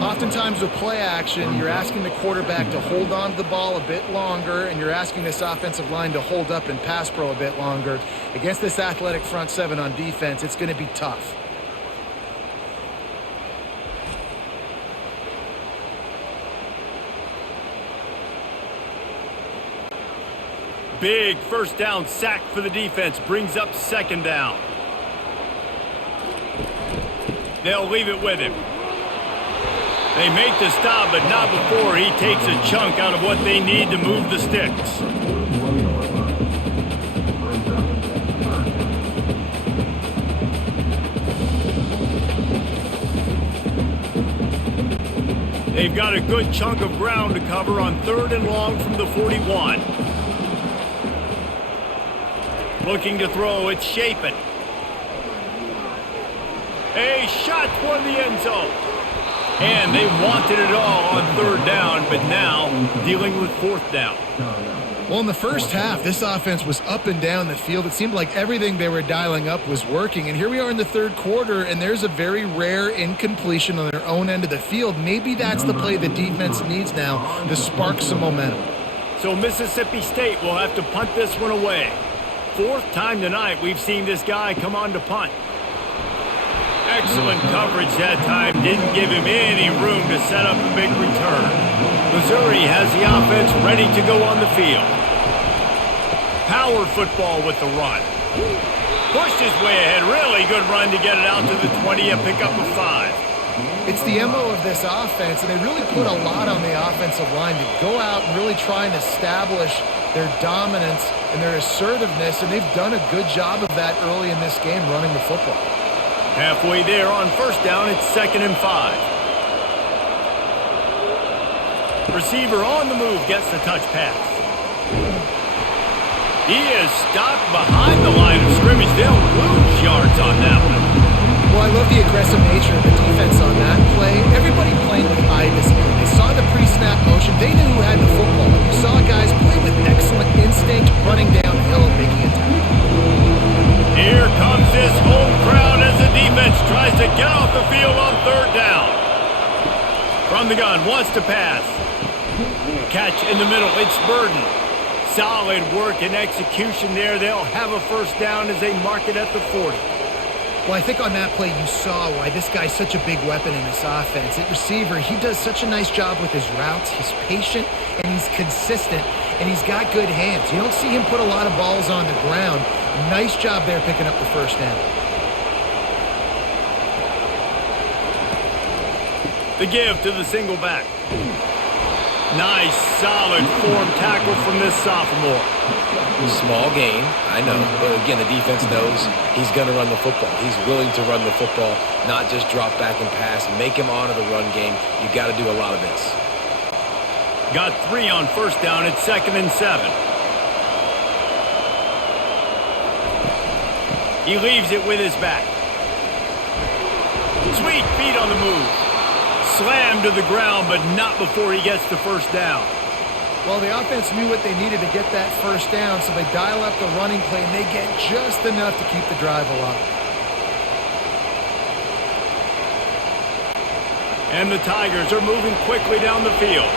Oftentimes with play action, you're asking the quarterback to hold on to the ball a bit longer, and you're asking this offensive line to hold up and pass pro a bit longer. Against this athletic front 7 on defense, it's going to be tough. Big first down sack for the defense. Brings up second down. They'll leave it with him. They make the stop, but not before he takes a chunk out of what they need to move the sticks. They've got a good chunk of ground to cover on third and long from the 41. Looking to throw, it's Shapen. A shot toward the end zone. And they wanted it all on third down, but now dealing with fourth down. Well, in the first half, this offense was up and down the field. It seemed like everything they were dialing up was working. And here we are in the third quarter, and there's a very rare incompletion on their own end of the field. Maybe that's the play the defense needs now to spark some momentum. So Mississippi State will have to punt this one away. Fourth time tonight we've seen this guy come on to punt. Excellent coverage that time. Didn't give him any room to set up a big return. Missouri has the offense ready to go on the field. Power football with the run. Pushed his way ahead. Really good run to get it out to the 20 and pick up a 5. It's the MO of this offense, and they really put a lot on the offensive line to go out and really try and establish their dominance and their assertiveness, and they've done a good job of that early in this game running the football. Halfway there on first down, it's 2nd and 5. Receiver on the move gets the touch pass. He is stopped behind the line of scrimmage. They'll lose yards on that one. Well, I love the aggressive nature of the defense on that play. Everybody playing with eye discipline. They saw the pre-snap motion. They knew who had the football. You saw guys play with excellent instinct, running downhill and making a tackle. Here comes this home crowd as the defense tries to get off the field on 3rd down. From the gun, wants to pass. Catch in the middle, it's Burden. Solid work and execution there. They'll have a first down as they mark it at the 40. Well, I think on that play you saw why this guy's such a big weapon in this offense. At receiver, he does such a nice job with his routes. He's patient, and he's consistent, and he's got good hands. You don't see him put a lot of balls on the ground. Nice job there picking up the first down. The give to the single back. Nice, solid form tackle from this sophomore. Small gain, I know. But again, the defense knows he's going to run the football. He's willing to run the football, not just drop back and pass. Make him honor the run game. You got to do a lot of this. Got 3 on first down. It's 2nd and 7. He leaves it with his back. Sweet feet on the move. Slammed to the ground, but not before he gets the first down. Well, the offense knew what they needed to get that first down, so they dial up the running play, and they get just enough to keep the drive alive. And the Tigers are moving quickly down the field.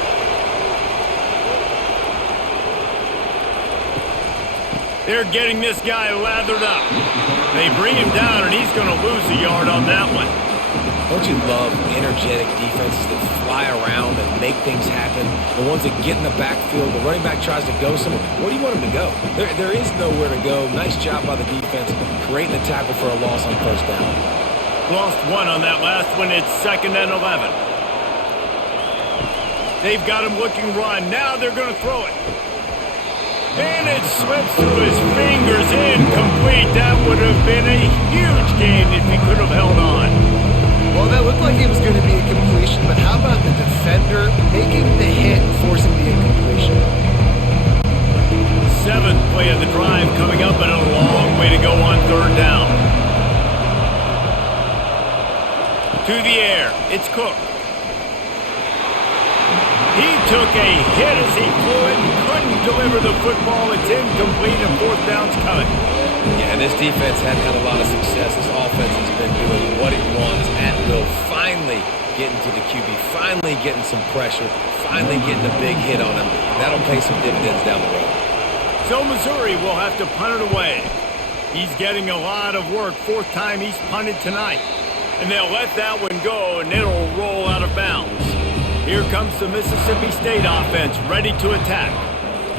They're getting this guy lathered up. They bring him down, and he's going to lose a yard on that one. Don't you love energetic defenses that fly around and make things happen? The ones that get in the backfield, the running back tries to go somewhere. Where do you want him to go? There is nowhere to go. Nice job by the defense, creating a tackle for a loss on first down. Lost 1 on that last one. It's 2nd and 11. They've got him looking run. Now they're going to throw it. And it slips through his fingers, incomplete. That would have been a huge gain if he could have held on. Well, that looked like it was going to be a completion, but how about the defender making the hit and forcing the incompletion? 7th play of the drive coming up, and a long way to go on 3rd down. To the air, it's Cook. He took a hit as he flew it and couldn't deliver the football. It's incomplete, and 4th down's coming. Yeah, this defense hadn't had a lot of success. This offense has been doing what it wants at will. Finally getting to the QB, finally getting some pressure, finally getting a big hit on him. That'll pay some dividends down the road. So Missouri will have to punt it away. He's getting a lot of work. 4th time he's punted tonight. And they'll let that one go, and it'll roll out of bounds. Here comes the Mississippi State offense, ready to attack.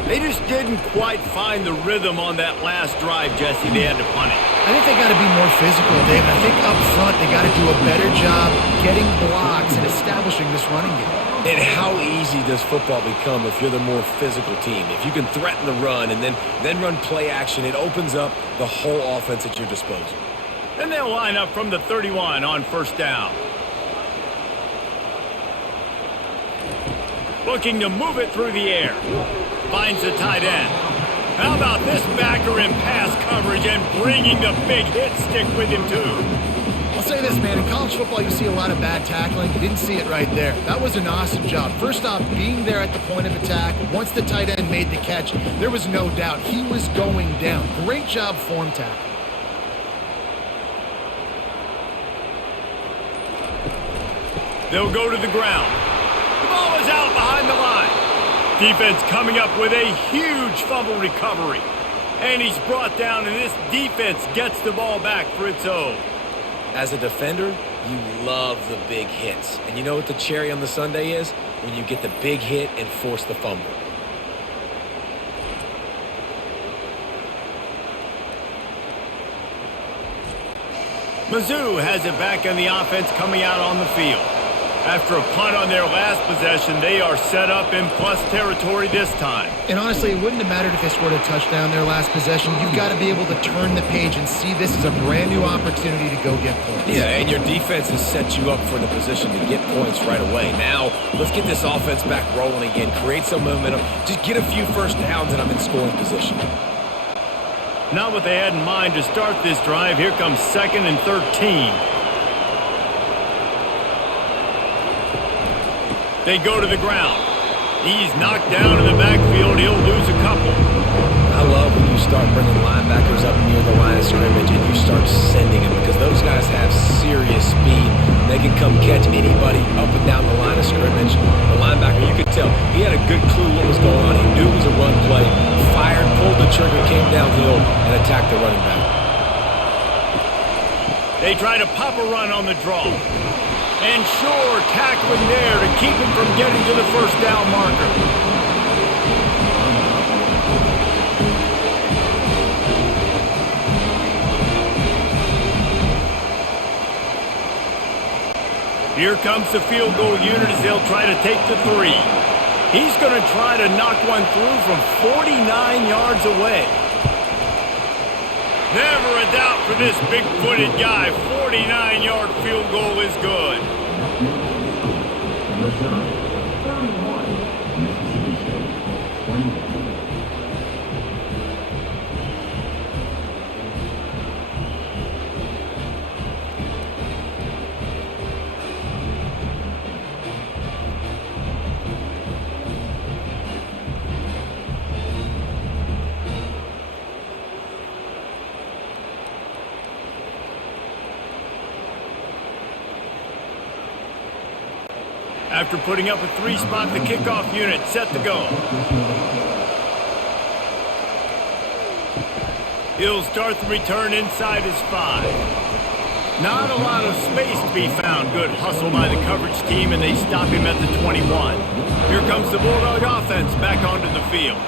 They just didn't quite find the rhythm on that last drive, Jesse. They had to punt it. I think they got to be more physical, David. I think up front they got to do a better job getting blocks and establishing this running game. And how easy does football become if you're the more physical team? If you can threaten the run and then run play action, it opens up the whole offense at your disposal. And they'll line up from the 31 on first down. Looking to move it through the air. Finds the tight end. How about this backer in pass coverage and bringing the big hit stick with him, too? I'll say this, man. In college football, you see a lot of bad tackling. You didn't see it right there. That was an awesome job. First off, being there at the point of attack. Once the tight end made the catch, there was no doubt he was going down. Great job form tackle. They'll go to the ground. The ball is out behind the line. Defense coming up with a huge fumble recovery. And he's brought down, and this defense gets the ball back for its own. As a defender, you love the big hits. And you know what the cherry on the sundae is? When you get the big hit and force the fumble. Mizzou has it back in the offense coming out on the field. After a punt on their last possession, they are set up in plus territory this time. And honestly, it wouldn't have mattered if they scored a touchdown their last possession. You've got to be able to turn the page and see this as a brand new opportunity to go get points. Yeah, and your defense has set you up for the position to get points right away. Now, let's get this offense back rolling again, create some momentum, just get a few first downs, and I'm in scoring position. Not what they had in mind to start this drive. Here comes 2nd and 13. They go to the ground. He's knocked down in the backfield. He'll lose a couple. I love when you start bringing linebackers up near the line of scrimmage and you start sending them because those guys have serious speed. They can come catch anybody up and down the line of scrimmage. The linebacker, you could tell, he had a good clue what was going on. He knew it was a run play, fired, pulled the trigger, came downhill, and attacked the running back. They try to pop a run on the draw. And sure, tackling there to keep him from getting to the first down marker. Here comes the field goal unit as they'll try to take the 3. He's going to try to knock one through from 49 yards away. Never a doubt for this big-footed guy. 49-yard field goal is good. Return 31, Mississippi State 21. After putting up a 3-spot, the kickoff unit set to go. He'll start the return inside his 5. Not a lot of space to be found. Good hustle by the coverage team, and they stop him at the 21. Here comes the Bulldog offense back onto the field.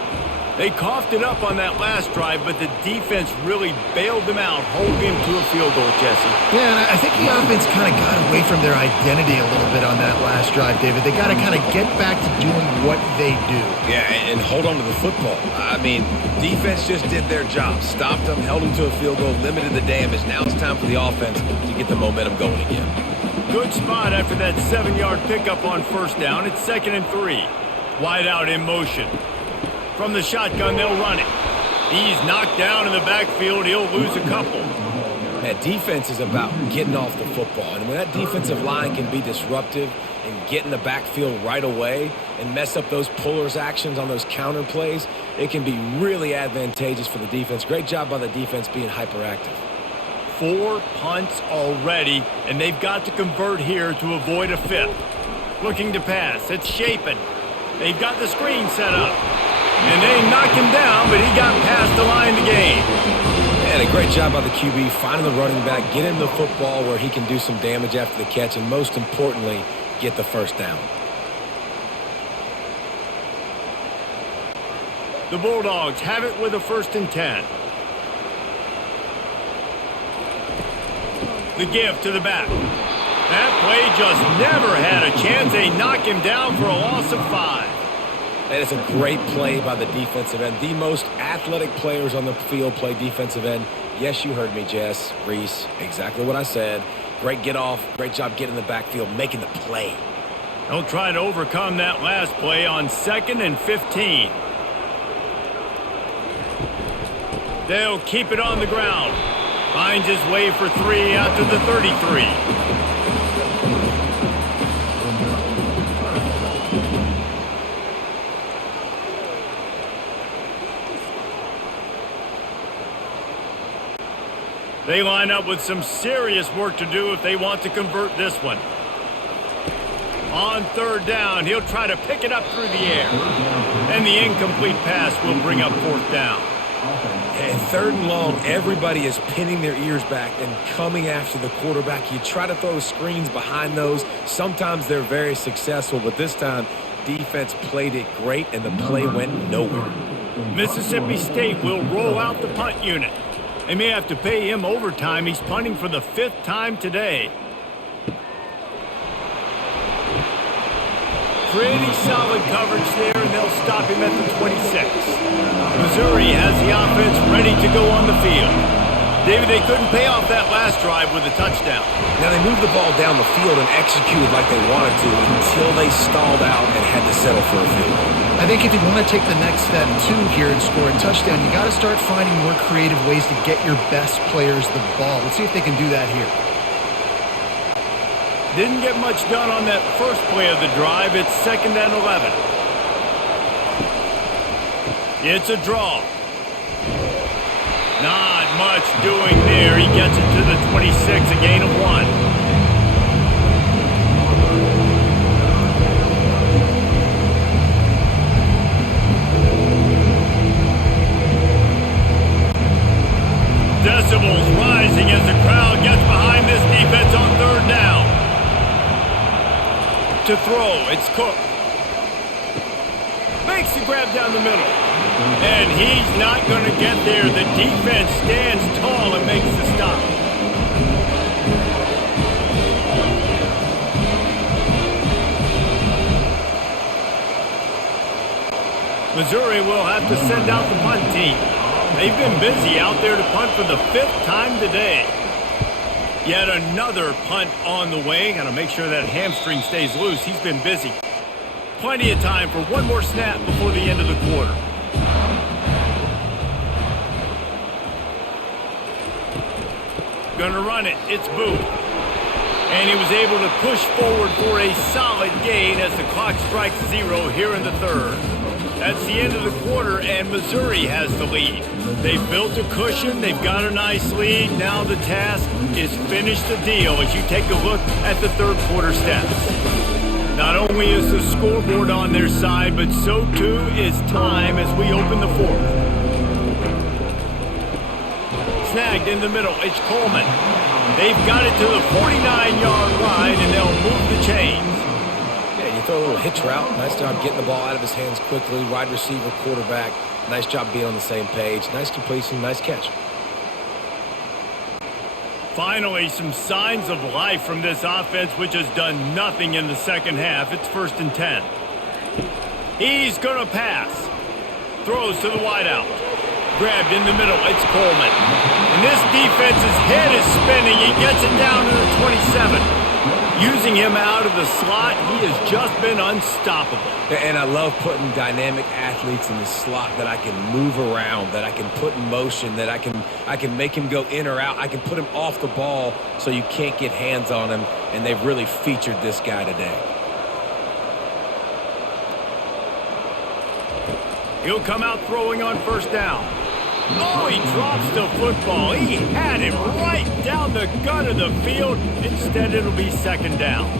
They coughed it up on that last drive, but the defense really bailed them out, holding him to a field goal, Jesse. Yeah, and I think the offense kind of got away from their identity a little bit on that last drive, David. They got to kind of get back to doing what they do. Yeah, and hold on to the football. I mean, defense just did their job. Stopped them, held them to a field goal, limited the damage. Now it's time for the offense to get the momentum going again. Good spot after that 7-yard pickup on first down. It's 2nd and 3. Wide out in motion. From the shotgun, they'll run it. He's knocked down in the backfield. He'll lose a couple. That defense is about getting off the football. And when that defensive line can be disruptive and get in the backfield right away and mess up those pullers actions on those counter plays, it can be really advantageous for the defense. Great job by the defense being hyperactive. 4 punts already, and they've got to convert here to avoid a 5th. Looking to pass. It's Shapen. They've got the screen set up. And they knocked him down, but he got past the line to gain. And a great job by the QB, finding the running back, get him the football where he can do some damage after the catch, and most importantly, get the first down. The Bulldogs have it with a 1st and 10. The give to the back. That play just never had a chance. They knock him down for a loss of 5. That is a great play by the defensive end. The most athletic players on the field play defensive end. Yes, you heard me, Jess, Reese. Exactly what I said. Great get off. Great job getting in the backfield, making the play. They'll try to overcome that last play on 2nd and 15. They'll keep it on the ground. Finds his way for 3 out to the 33. They line up with some serious work to do if they want to convert this one. On 3rd down, he'll try to pick it up through the air. And the incomplete pass will bring up 4th down. And 3rd and long, everybody is pinning their ears back and coming after the quarterback. You try to throw screens behind those. Sometimes they're very successful, but this time, defense played it great, and the play went nowhere. Mississippi State will roll out the punt unit. They may have to pay him overtime. He's punting for the 5th time today. Pretty solid coverage there, and they'll stop him at the 26. Missouri has the offense ready to go on the field. David, they couldn't pay off that last drive with a touchdown. Now, they moved the ball down the field and executed like they wanted to until they stalled out and had to settle for a field goal. I think if you want to take the next step, too, here and score a touchdown, you got to start finding more creative ways to get your best players the ball. Let's see if they can do that here. Didn't get much done on that first play of the drive. It's 2nd and 11. It's a draw. Not much doing there. He gets it to the 26, a gain of 1. Decibels rising as the crowd gets behind this defense on 3rd down. To throw, it's Cook. Makes the grab down the middle. And he's not going to get there. The defense stands tall and makes the stop. Missouri will have to send out the punt team. They've been busy out there to punt for the 5th time today. Yet another punt on the way. Got to make sure that hamstring stays loose. He's been busy. Plenty of time for one more snap before the end of the quarter. Gonna run it. It's Booth. And he was able to push forward for a solid gain as the clock strikes 0 here in the 3rd. That's the end of the quarter, and Missouri has the lead. They've built a cushion. They've got a nice lead. Now the task is finish the deal as you take a look at the 3rd quarter stats. Not only is the scoreboard on their side, but so too is time as we open the 4th. Snagged in the middle, it's Coleman. They've got it to the 49-yard line, and they'll move the chains. Yeah, you throw a little hitch route. Nice job getting the ball out of his hands quickly. Wide receiver, quarterback. Nice job being on the same page. Nice completion, nice catch. Finally, some signs of life from this offense, which has done nothing in the 2nd half. It's 1st and 10. He's going to pass. Throws to the wideout. Grabbed in the middle. It's Coleman. And this defense's head is spinning. He gets it down to the 27. Using him out of the slot, he has just been unstoppable. And I love putting dynamic athletes in the slot that I can move around, that I can put in motion, that I can make him go in or out. I can put him off the ball so you can't get hands on him, and they've really featured this guy today. He'll come out throwing on 1st down. Oh, he drops the football. He had it right down the gut of the field. Instead, it'll be 2nd down.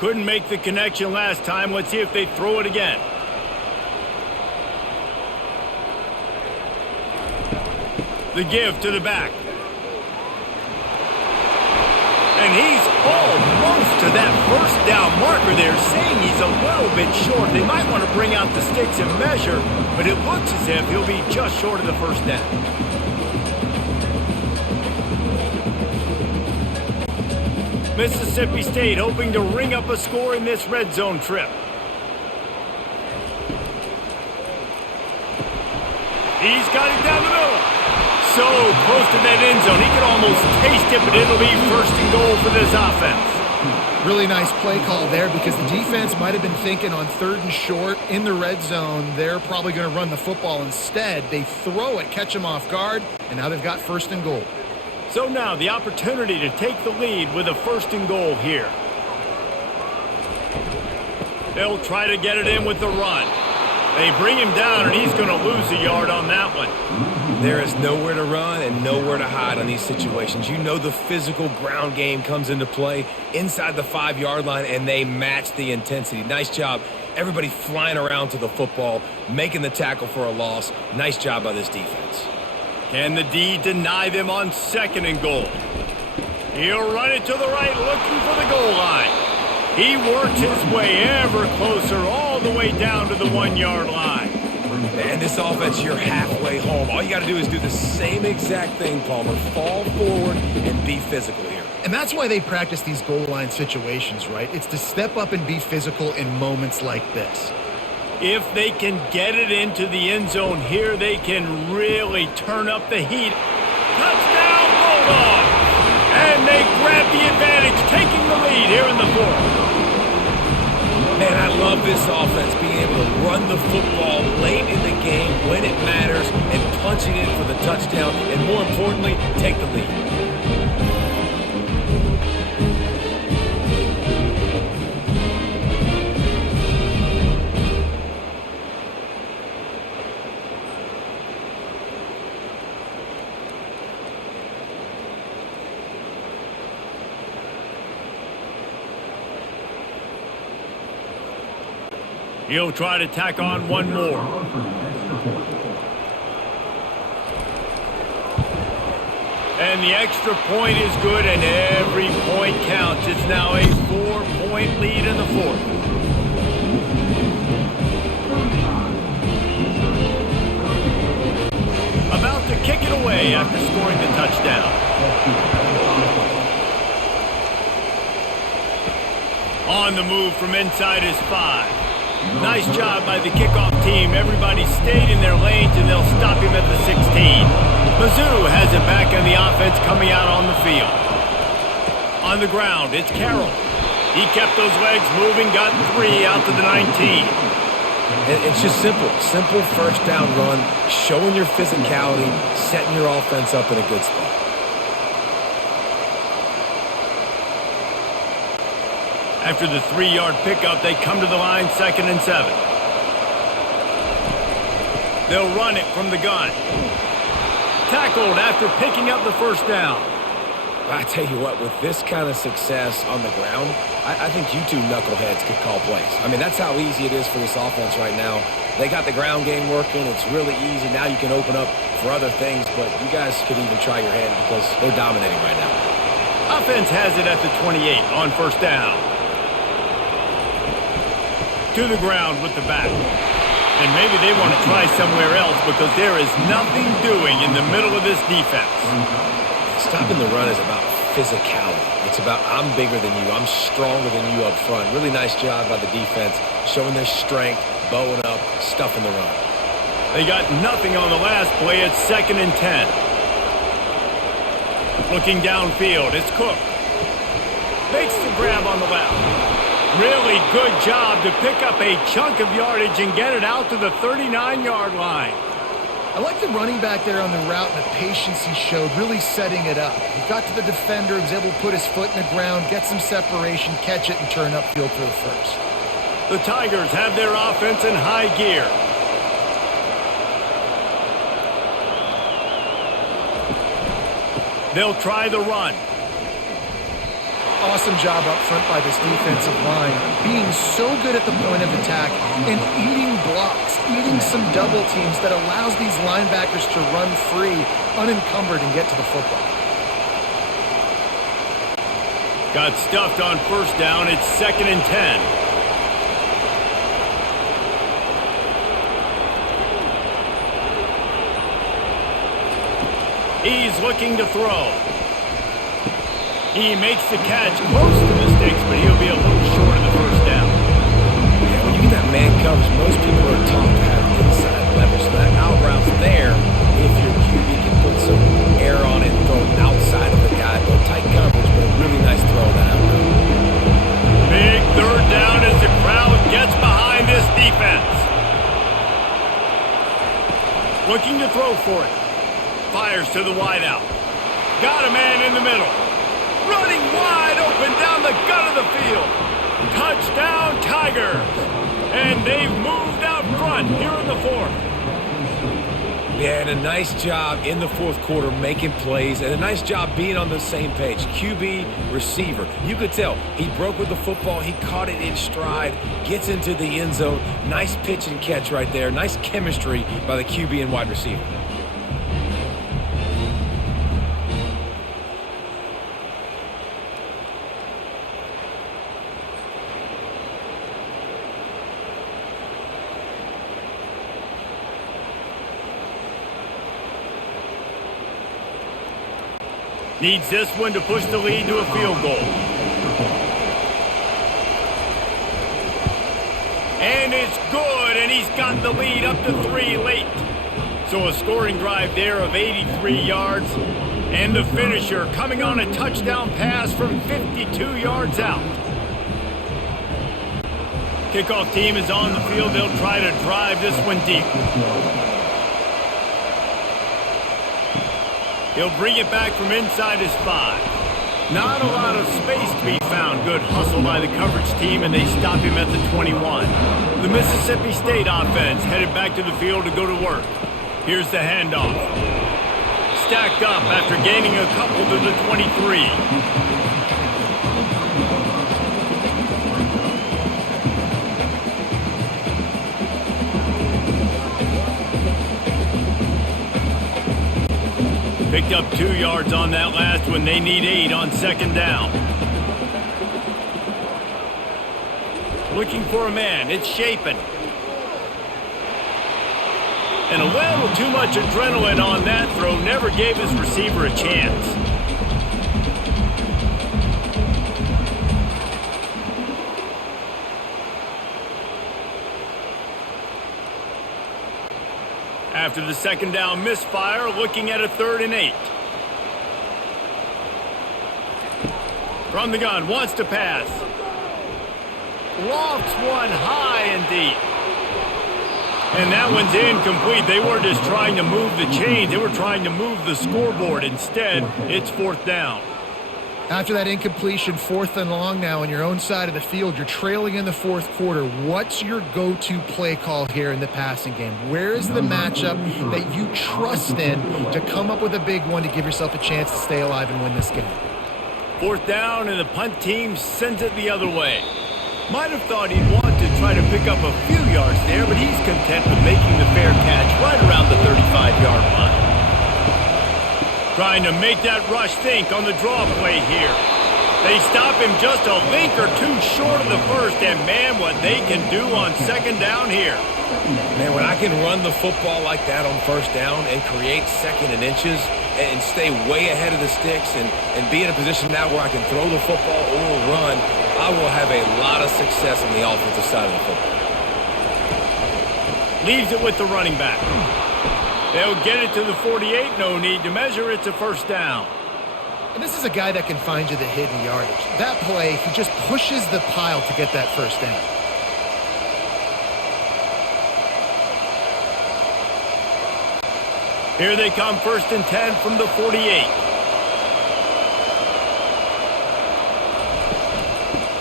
Couldn't make the connection last time. Let's see if they throw it again. The give to the back. And he's almost to that 1st down marker there, saying he's a little bit short. They might want to bring out the sticks and measure, but it looks as if he'll be just short of the 1st down. Mississippi State hoping to ring up a score in this red zone trip. He's got it down the middle. So close to that end zone. He could almost taste it, but it'll be 1st and goal for this offense. Really nice play call there because the defense might have been thinking on 3rd and short in the red zone, they're probably going to run the football. Instead, they throw it, catch them off guard, and now they've got 1st and goal. So now the opportunity to take the lead with a 1st and goal here. They'll try to get it in with the run. They bring him down, and he's going to lose a yard on that one. There is nowhere to run and nowhere to hide on these situations. You know the physical ground game comes into play inside the 5-yard line, and they match the intensity. Nice job. Everybody flying around to the football, making the tackle for a loss. Nice job by this defense. Can the D deny them on 2nd and goal? He'll run it to the right, looking for the goal line. He works his way ever closer all the way down to the 1-yard line. And this offense, you're halfway home. All you got to do is do the same exact thing, Palmer. Fall forward and be physical here. And that's why they practice these goal line situations, right? It's to step up and be physical in moments like this. If they can get it into the end zone here, they can really turn up the heat. Touchdown, Bulldogs! And they grab the advantage, taking the lead here in the fourth. Man, I love this offense, being able to run the football late in the game when it matters and punching in for the touchdown, and more importantly, take the lead. He'll try to tack on one more. And the extra point is good, and every point counts. It's now a 4-point lead in the fourth. About to kick it away after scoring the touchdown. On the move from inside his 5. Nice job by the kickoff team. Everybody stayed in their lanes, and they'll stop him at the 16. Mizzou has it back in the offense coming out on the field. On the ground, it's Carroll. He kept those legs moving, got 3 out to the 19. It's just simple. Simple first down run, showing your physicality, setting your offense up in a good spot. After the 3-yard pickup, they come to the line, 2nd and 7. They'll run it from the gun. Tackled after picking up the first down. I tell you what, with this kind of success on the ground, I think you two knuckleheads could call plays. I mean, that's how easy it is for this offense right now. They got the ground game working. It's really easy. Now you can open up for other things, but you guys could even try your hand because they're dominating right now. Offense has it at the 28 on first down. To the ground with the back. And maybe they want to try somewhere else because there is nothing doing in the middle of this defense. Stopping the run is about physicality. It's about I'm bigger than you. I'm stronger than you up front. Really nice job by the defense, showing their strength, bowing up, stuffing the run. They got nothing on the last play. It's 2nd and 10. Looking downfield, it's Cook. Makes the grab on the left. Really good job to pick up a chunk of yardage and get it out to the 39-yard line. I like the running back there on the route and the patience he showed, really setting it up. He got to the defender, was able to put his foot in the ground, get some separation, catch it, and turn upfield for the first. The Tigers have their offense in high gear. They'll try the run. Awesome job up front by this defensive line, being so good at the point of attack and eating blocks, eating some double teams that allows these linebackers to run free, unencumbered, and get to the football. Got stuffed on first down. It's 2nd and 10. He's looking to throw. He makes the catch, close to the sticks, but he'll be a little short of the first down. Yeah, when you get that man coverage, most people are taught to have inside leverage. So that out route's there if your QB can put some air on it and throw it outside of the guy. But tight coverage, but a really nice throw that out route. Big 3rd down as the crowd gets behind this defense. Looking to throw for it. Fires to the wideout. Got a man in the middle. Running wide open down the gut of the field. Touchdown, Tigers. And they've moved out front here in the fourth. Yeah, and a nice job in the fourth quarter making plays, and a nice job being on the same page. QB, receiver. You could tell he broke with the football. He caught it in stride, gets into the end zone. Nice pitch and catch right there. Nice chemistry by the QB and wide receiver. Needs this one to push the lead to a field goal. And it's good, and he's got the lead up to 3 late. So a scoring drive there of 83 yards. And the finisher coming on a touchdown pass from 52 yards out. Kickoff team is on the field. They'll try to drive this one deep. He'll bring it back from inside his 5. Not a lot of space to be found. Good hustle by the coverage team, and they stop him at the 21. The Mississippi State offense headed back to the field to go to work. Here's the handoff. Stacked up after gaining a couple to the 23. Picked up 2 yards on that last one. They need 8 on second down. Looking for a man. It's Shapen. And a little too much adrenaline on that throw. Never gave his receiver a chance. After the second down misfire, looking at a 3rd and 8. From the gun, wants to pass. Lofts one high and deep. And that one's incomplete. They weren't just trying to move the chains. They were trying to move the scoreboard. Instead, it's 4th down. After that incompletion, 4th and long now on your own side of the field, you're trailing in the 4th quarter. What's your go-to play call here in the passing game? Where is the matchup that you trust in to come up with a big one to give yourself a chance to stay alive and win this game? 4th down, and the punt team sends it the other way. Might have thought he'd want to try to pick up a few yards there, but he's content with making the fair catch right around the 35-yard line. Trying to make that rush think on the draw play here. They stop him just a link or 2 short of the first, and man, what they can do on second down here. Man, when I can run the football like that on first down and create 2nd and inches and stay way ahead of the sticks and be in a position now where I can throw the football or run, I will have a lot of success on the offensive side of the football. Leaves it with the running back. They'll get it to the 48. No need to measure. It's a 1st down. And this is a guy that can find you the hidden yardage. That play, he just pushes the pile to get that 1st down. Here they come, 1st and 10 from the 48.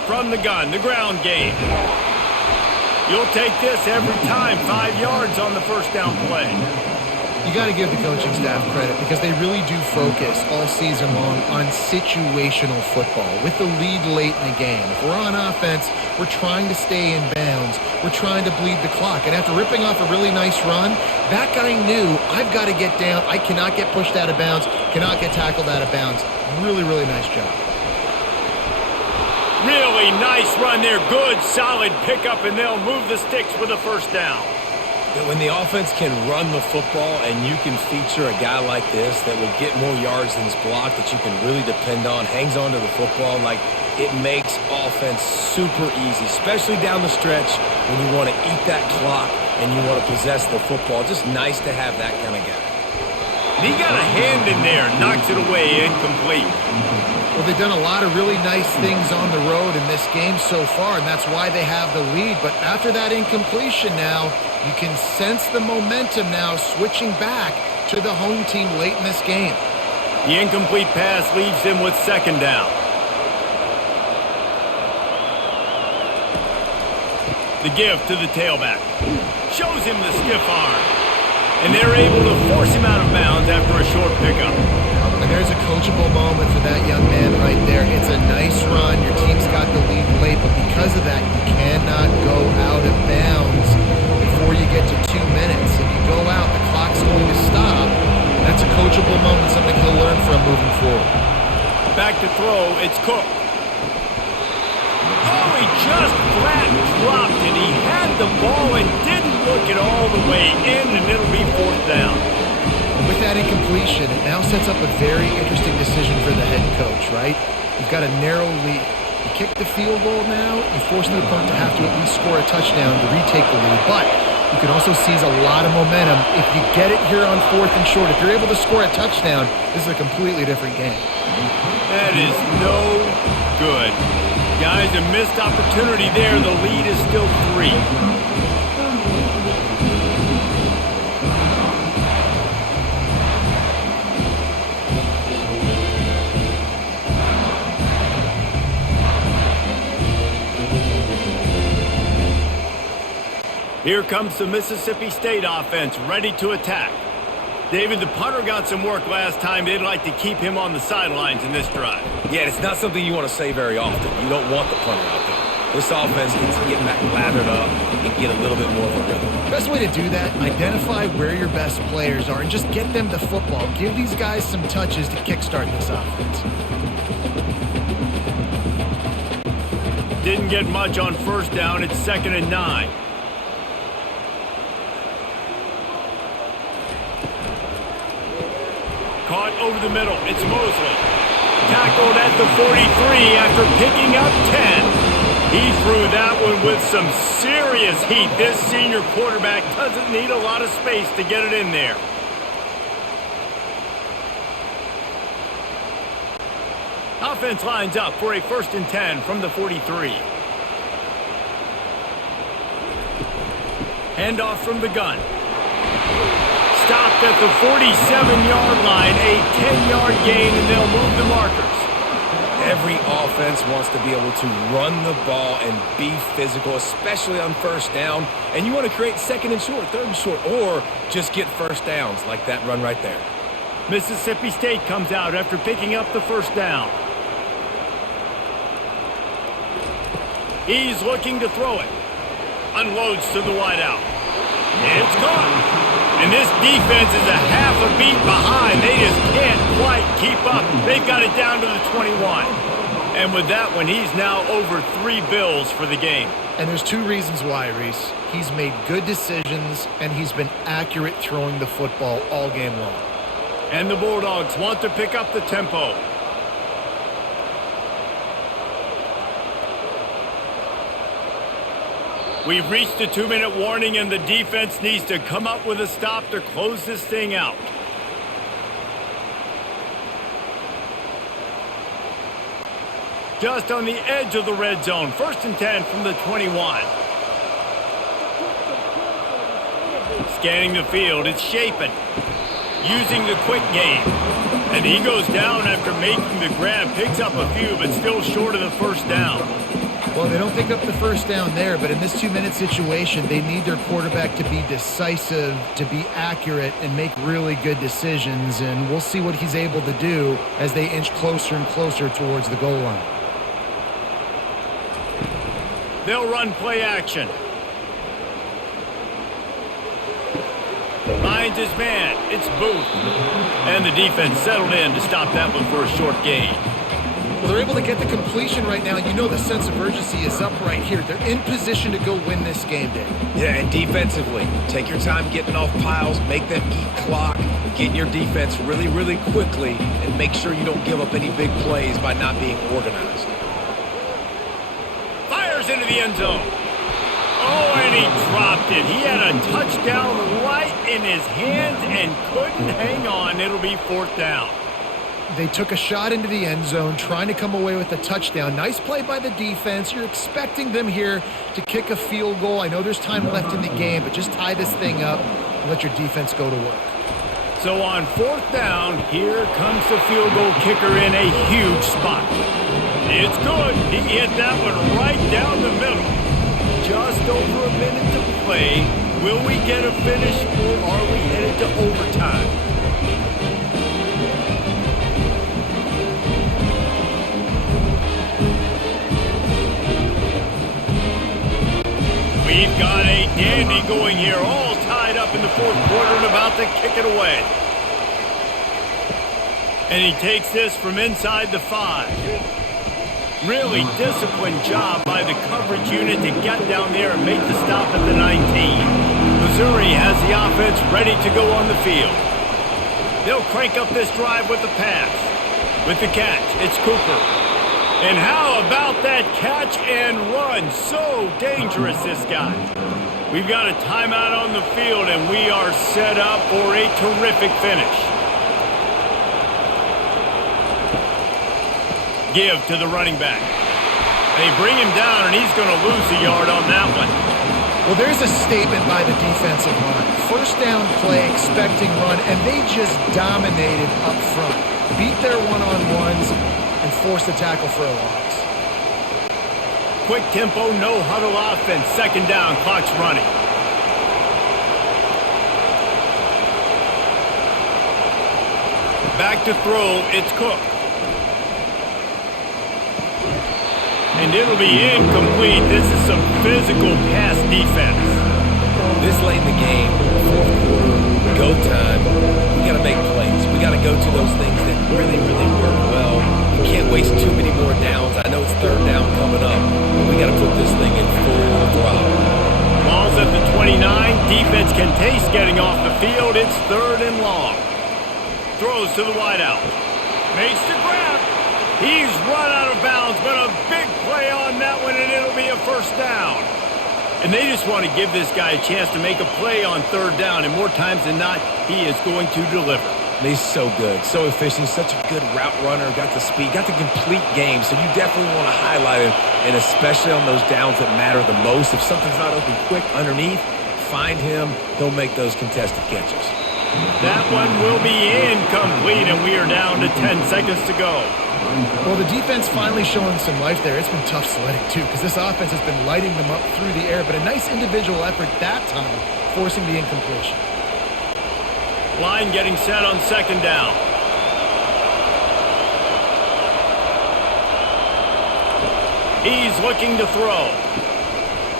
From the gun, the ground game. You'll take this every time. 5 yards on the 1st down play. You got to give the coaching staff credit because they really do focus all season long on situational football with the lead late in the game. If we're on offense, we're trying to stay in bounds. We're trying to bleed the clock. And after ripping off a really nice run, that guy knew, I've got to get down. I cannot get pushed out of bounds, cannot get tackled out of bounds. Really, really nice job. Really nice run there. Good, solid pickup, and they'll move the sticks with a 1st down. When the offense can run the football and you can feature a guy like this that will get more yards than his block that you can really depend on, hangs on to the football, like it makes offense super easy, especially down the stretch when you want to eat that clock and you want to possess the football. Just nice to have that kind of guy. And he got a hand in there, knocks it away, incomplete. Well, they've done a lot of really nice things on the road in this game so far, and that's why they have the lead. But after that incompletion now, you can sense the momentum now switching back to the home team late in this game. The incomplete pass leaves him with 2nd down. The give to the tailback. Shows him the stiff arm. And they're able to force him out of bounds after a short pickup. And there's a coachable moment for that young man right there. It's a nice run. Your team's got the lead late, but because of that, you cannot go out of bounds before you get to 2 minutes. If you go out, the clock's going to stop. That's a coachable moment, something he'll learn from moving forward. Back to throw, it's Cook. Oh, he just flat dropped it. He had the ball and didn't look it all the way in, and it'll be 4th down. With that that incompletion, it now sets up a very interesting decision for the head coach, right? You've got a narrow lead. You kick the field goal now, you force the opponent to have to at least score a touchdown to retake the lead. But you can also seize a lot of momentum if you get it here on 4th and short. If you're able to score a touchdown, this is a completely different game. That is no good. Guys, a missed opportunity there. The lead is still 3. Here comes the Mississippi State offense, ready to attack. David, the punter got some work last time. They'd like to keep him on the sidelines in this drive. Yeah, it's not something you want to say very often. You don't want the punter out there. This offense needs to get back lathered up and get a little bit more of a rhythm. Best way to do that, identify where your best players are and just get them the football. Give these guys some touches to kickstart this offense. Didn't get much on first down. It's 2nd and 9. Caught over the middle. It's Mosley. Tackled at the 43 after picking up 10. He threw that one with some serious heat. This senior quarterback doesn't need a lot of space to get it in there. Offense lines up for a 1st and 10 from the 43. Handoff from the gun. Stopped at the 47-yard line, a 10-yard gain, and they'll move the markers. Every offense wants to be able to run the ball and be physical, especially on first down. And you want to create 2nd and short, 3rd and short, or just get first downs like that run right there. Mississippi State comes out after picking up the 1st down. He's looking to throw it. Unloads to the wideout. It's gone. And this defense is a half a beat behind. They just can't quite keep up. They've got it down to the 21. And with that one, he's now over 3 bills for the game. And there's 2 reasons why, Reese. He's made good decisions, and he's been accurate throwing the football all game long. And the Bulldogs want to pick up the tempo. We've reached the 2-minute warning, and the defense needs to come up with a stop to close this thing out. Just on the edge of the red zone. 1st and 10 from the 21. Scanning the field. It's Shapen. Using the quick game. And he goes down after making the grab. Picks up a few, but still short of the 1st down. Well, they don't pick up the 1st down there, but in this 2-minute situation, they need their quarterback to be decisive, to be accurate, and make really good decisions. And we'll see what he's able to do as they inch closer and closer towards the goal line. They'll run play action. Finds his man. It's Booth. And the defense settled in to stop that one for a short gain. Well, they're able to get the completion right now. You know the sense of urgency is up right here. They're in position to go win this game, Dave. Yeah, and defensively, take your time getting off piles, make them eat clock, get your defense really, really quickly, and make sure you don't give up any big plays by not being organized. Fires into the end zone. Oh, and he dropped it. He had a touchdown right in his hands and couldn't hang on. It'll be 4th down. They took a shot into the end zone, trying to come away with a touchdown. Nice play by the defense. You're expecting them here to kick a field goal. I know there's time left in the game, but just tie this thing up and let your defense go to work. So on 4th down, here comes the field goal kicker in a huge spot. It's good. He hit that one right down the middle. Just over a minute to play. Will we get a finish, or are we headed to overtime? We've got a dandy going here, all tied up in the 4th quarter and about to kick it away. And he takes this from inside the 5. Really disciplined job by the coverage unit to get down there and make the stop at the 19. Missouri has the offense ready to go on the field. They'll crank up this drive with the pass. With the catch, it's Cooper. And how about that catch and run? So dangerous, this guy. We've got a timeout on the field, and we are set up for a terrific finish. Give to the running back. They bring him down, and he's going to lose a yard on that one. Well, there's a statement by the defensive line. First down play, expecting run, and they just dominated up front. Beat their one-on-ones and forced the tackle for a loss. Quick tempo, no huddle offense. Second down, clock's running. Back to throw, it's Cook. And it'll be incomplete. This is some physical pass defense. This late in the game, fourth quarter, go time, we got to make plays. We got to go to those things that really, really work well. We can't waste too many more downs. I know it's third down coming up, but we got to put this thing in full throttle. Ball's at the 29. Defense can taste getting off the field. It's third and long. Throws to the wideout. Makes the grab. He's run out of bounds, but a big play on that one, and it'll be a first down. And they just want to give this guy a chance to make a play on third down, and more times than not, he is going to deliver. He's so good, so efficient, such a good route runner, got the speed, got the complete game, so you definitely want to highlight him, and especially on those downs that matter the most. If something's not open quick underneath, find him, he'll make those contested catches. That one will be incomplete, and we are down to 10 seconds to go. Well, the defense finally showing some life there. It's been tough sledding, too, because this offense has been lighting them up through the air, but a nice individual effort that time, forcing the incompletion. Line getting set on second down. He's looking to throw.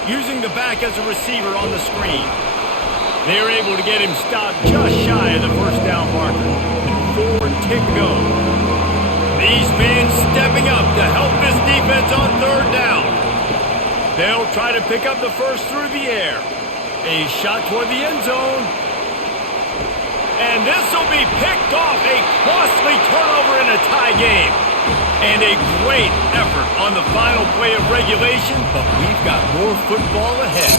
Using the back as a receiver on the screen. They're able to get him stopped just shy of the first down marker. And 4 tick to go. These men stepping up to help this defense on third down. They'll try to pick up the first through the air. A shot toward the end zone. And this will be picked off. A costly turnover in a tie game. And a great effort on the final play of regulation, but we've got more football ahead.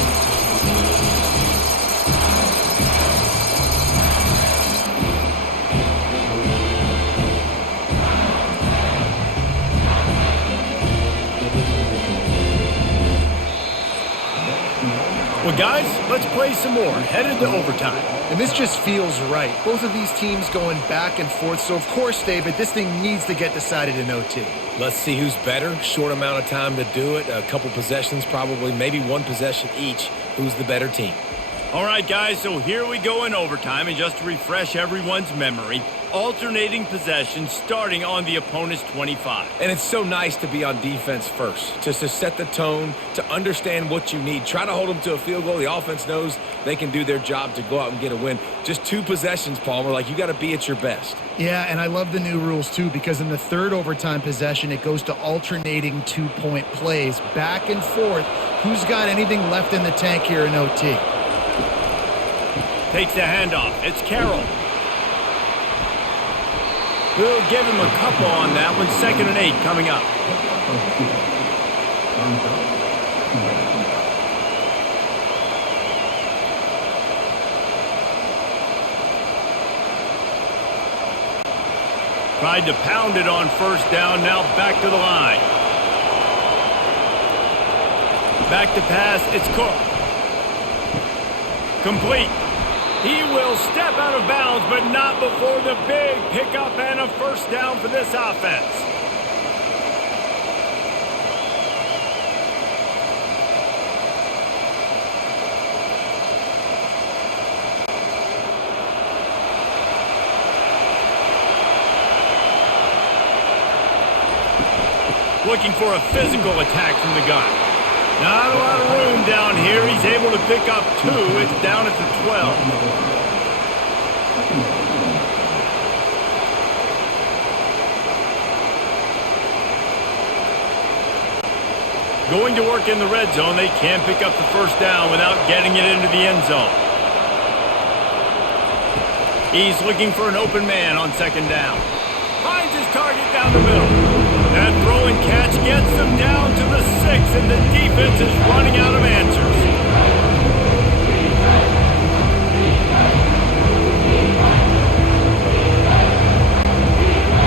Well, guys, let's play some more. Headed to overtime. And this just feels right. Both of these teams going back and forth. So, of course, David, this thing needs to get decided in OT. Let's see who's better. Short amount of time to do it. A couple possessions probably, maybe one possession each. Who's the better team? All right, guys, so here we go in overtime. And just to refresh everyone's memory, alternating possessions starting on the opponent's 25. And it's so nice to be on defense first, just to set the tone, to understand what you need. Try to hold them to a field goal. The offense knows they can do their job to go out and get a win. Just 2 possessions, Palmer, like you got to be at your best. Yeah, and I love the new rules, too, because in the third overtime possession, it goes to alternating 2-point plays, back and forth. Who's got anything left in the tank here in OT? Takes the handoff. It's Carroll. We'll give him a couple on that one. 2nd and 8 coming up. Tried to pound it on first down. Now back to the line. Back to pass. It's Cook. Complete. He will step out of bounds, but not before the big pickup and a first down for this offense. Looking for a physical attack from the gun. Not a lot of room down here. He's able to pick up 2. It's down at the 12. Going to work in the red zone. They can't pick up the first down without getting it into the end zone. He's looking for an open man on second down. Finds his target down the middle. That throw and catch gets them down to the 6, and the defense is running out of answers.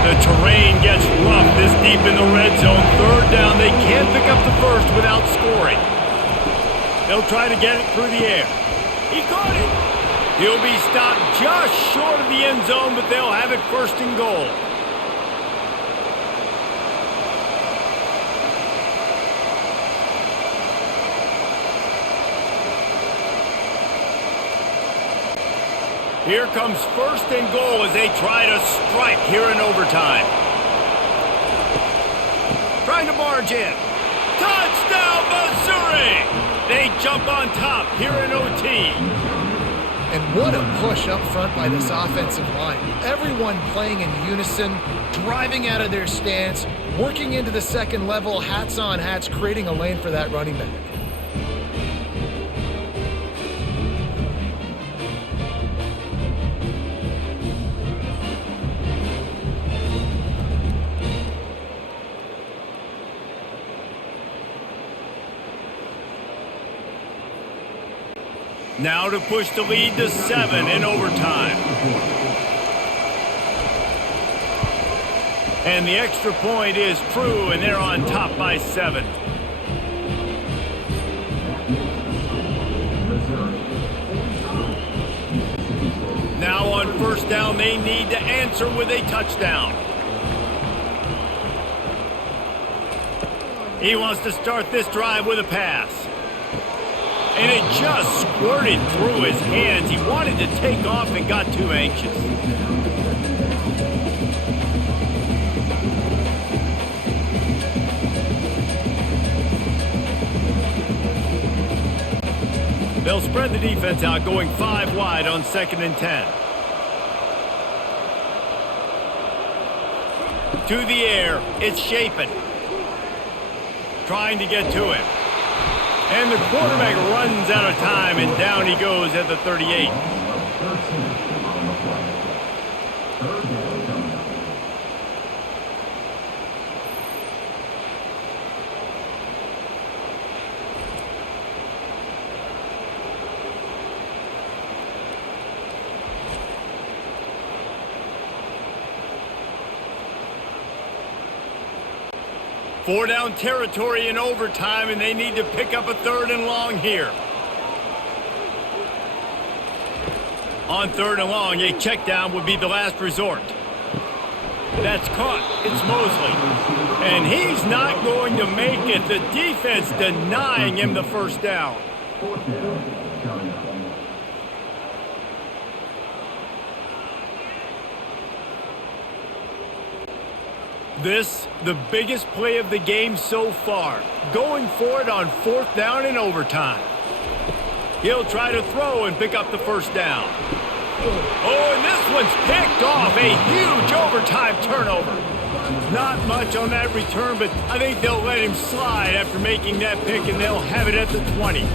The terrain gets rough this deep in the red zone. Third down, they can't pick up the first without scoring. They'll try to get it through the air. He caught it. He'll be stopped just short of the end zone, but they'll have it first and goal. Here comes first and goal as they try to strike here in overtime. Trying to barge in. Touchdown, Missouri! They jump on top here in OT. And what a push up front by this offensive line. Everyone playing in unison, driving out of their stance, working into the second level, hats on hats, creating a lane for that running back. Now to push the lead to 7 in overtime. And the extra point is true, and they're on top by 7. Now on first down, they need to answer with a touchdown. He wants to start this drive with a pass. And it just squirted through his hands. He wanted to take off and got too anxious. They'll spread the defense out, going 5 wide on 2nd and 10. To the air, it's Shapen. Trying to get to him. And the quarterback runs out of time, and down he goes at the 38. Four down territory in overtime, and they need to pick up a 3rd and long here. On 3rd and long, a check down would be the last resort. That's caught. It's Mosley. And he's not going to make it. The defense denying him the first down. This, the biggest play of the game so far. Going for it on 4th down in overtime. He'll try to throw and pick up the first down. Oh, and this one's picked off. A huge overtime turnover. Not much on that return, but I think they'll let him slide after making that pick, and they'll have it at the 20.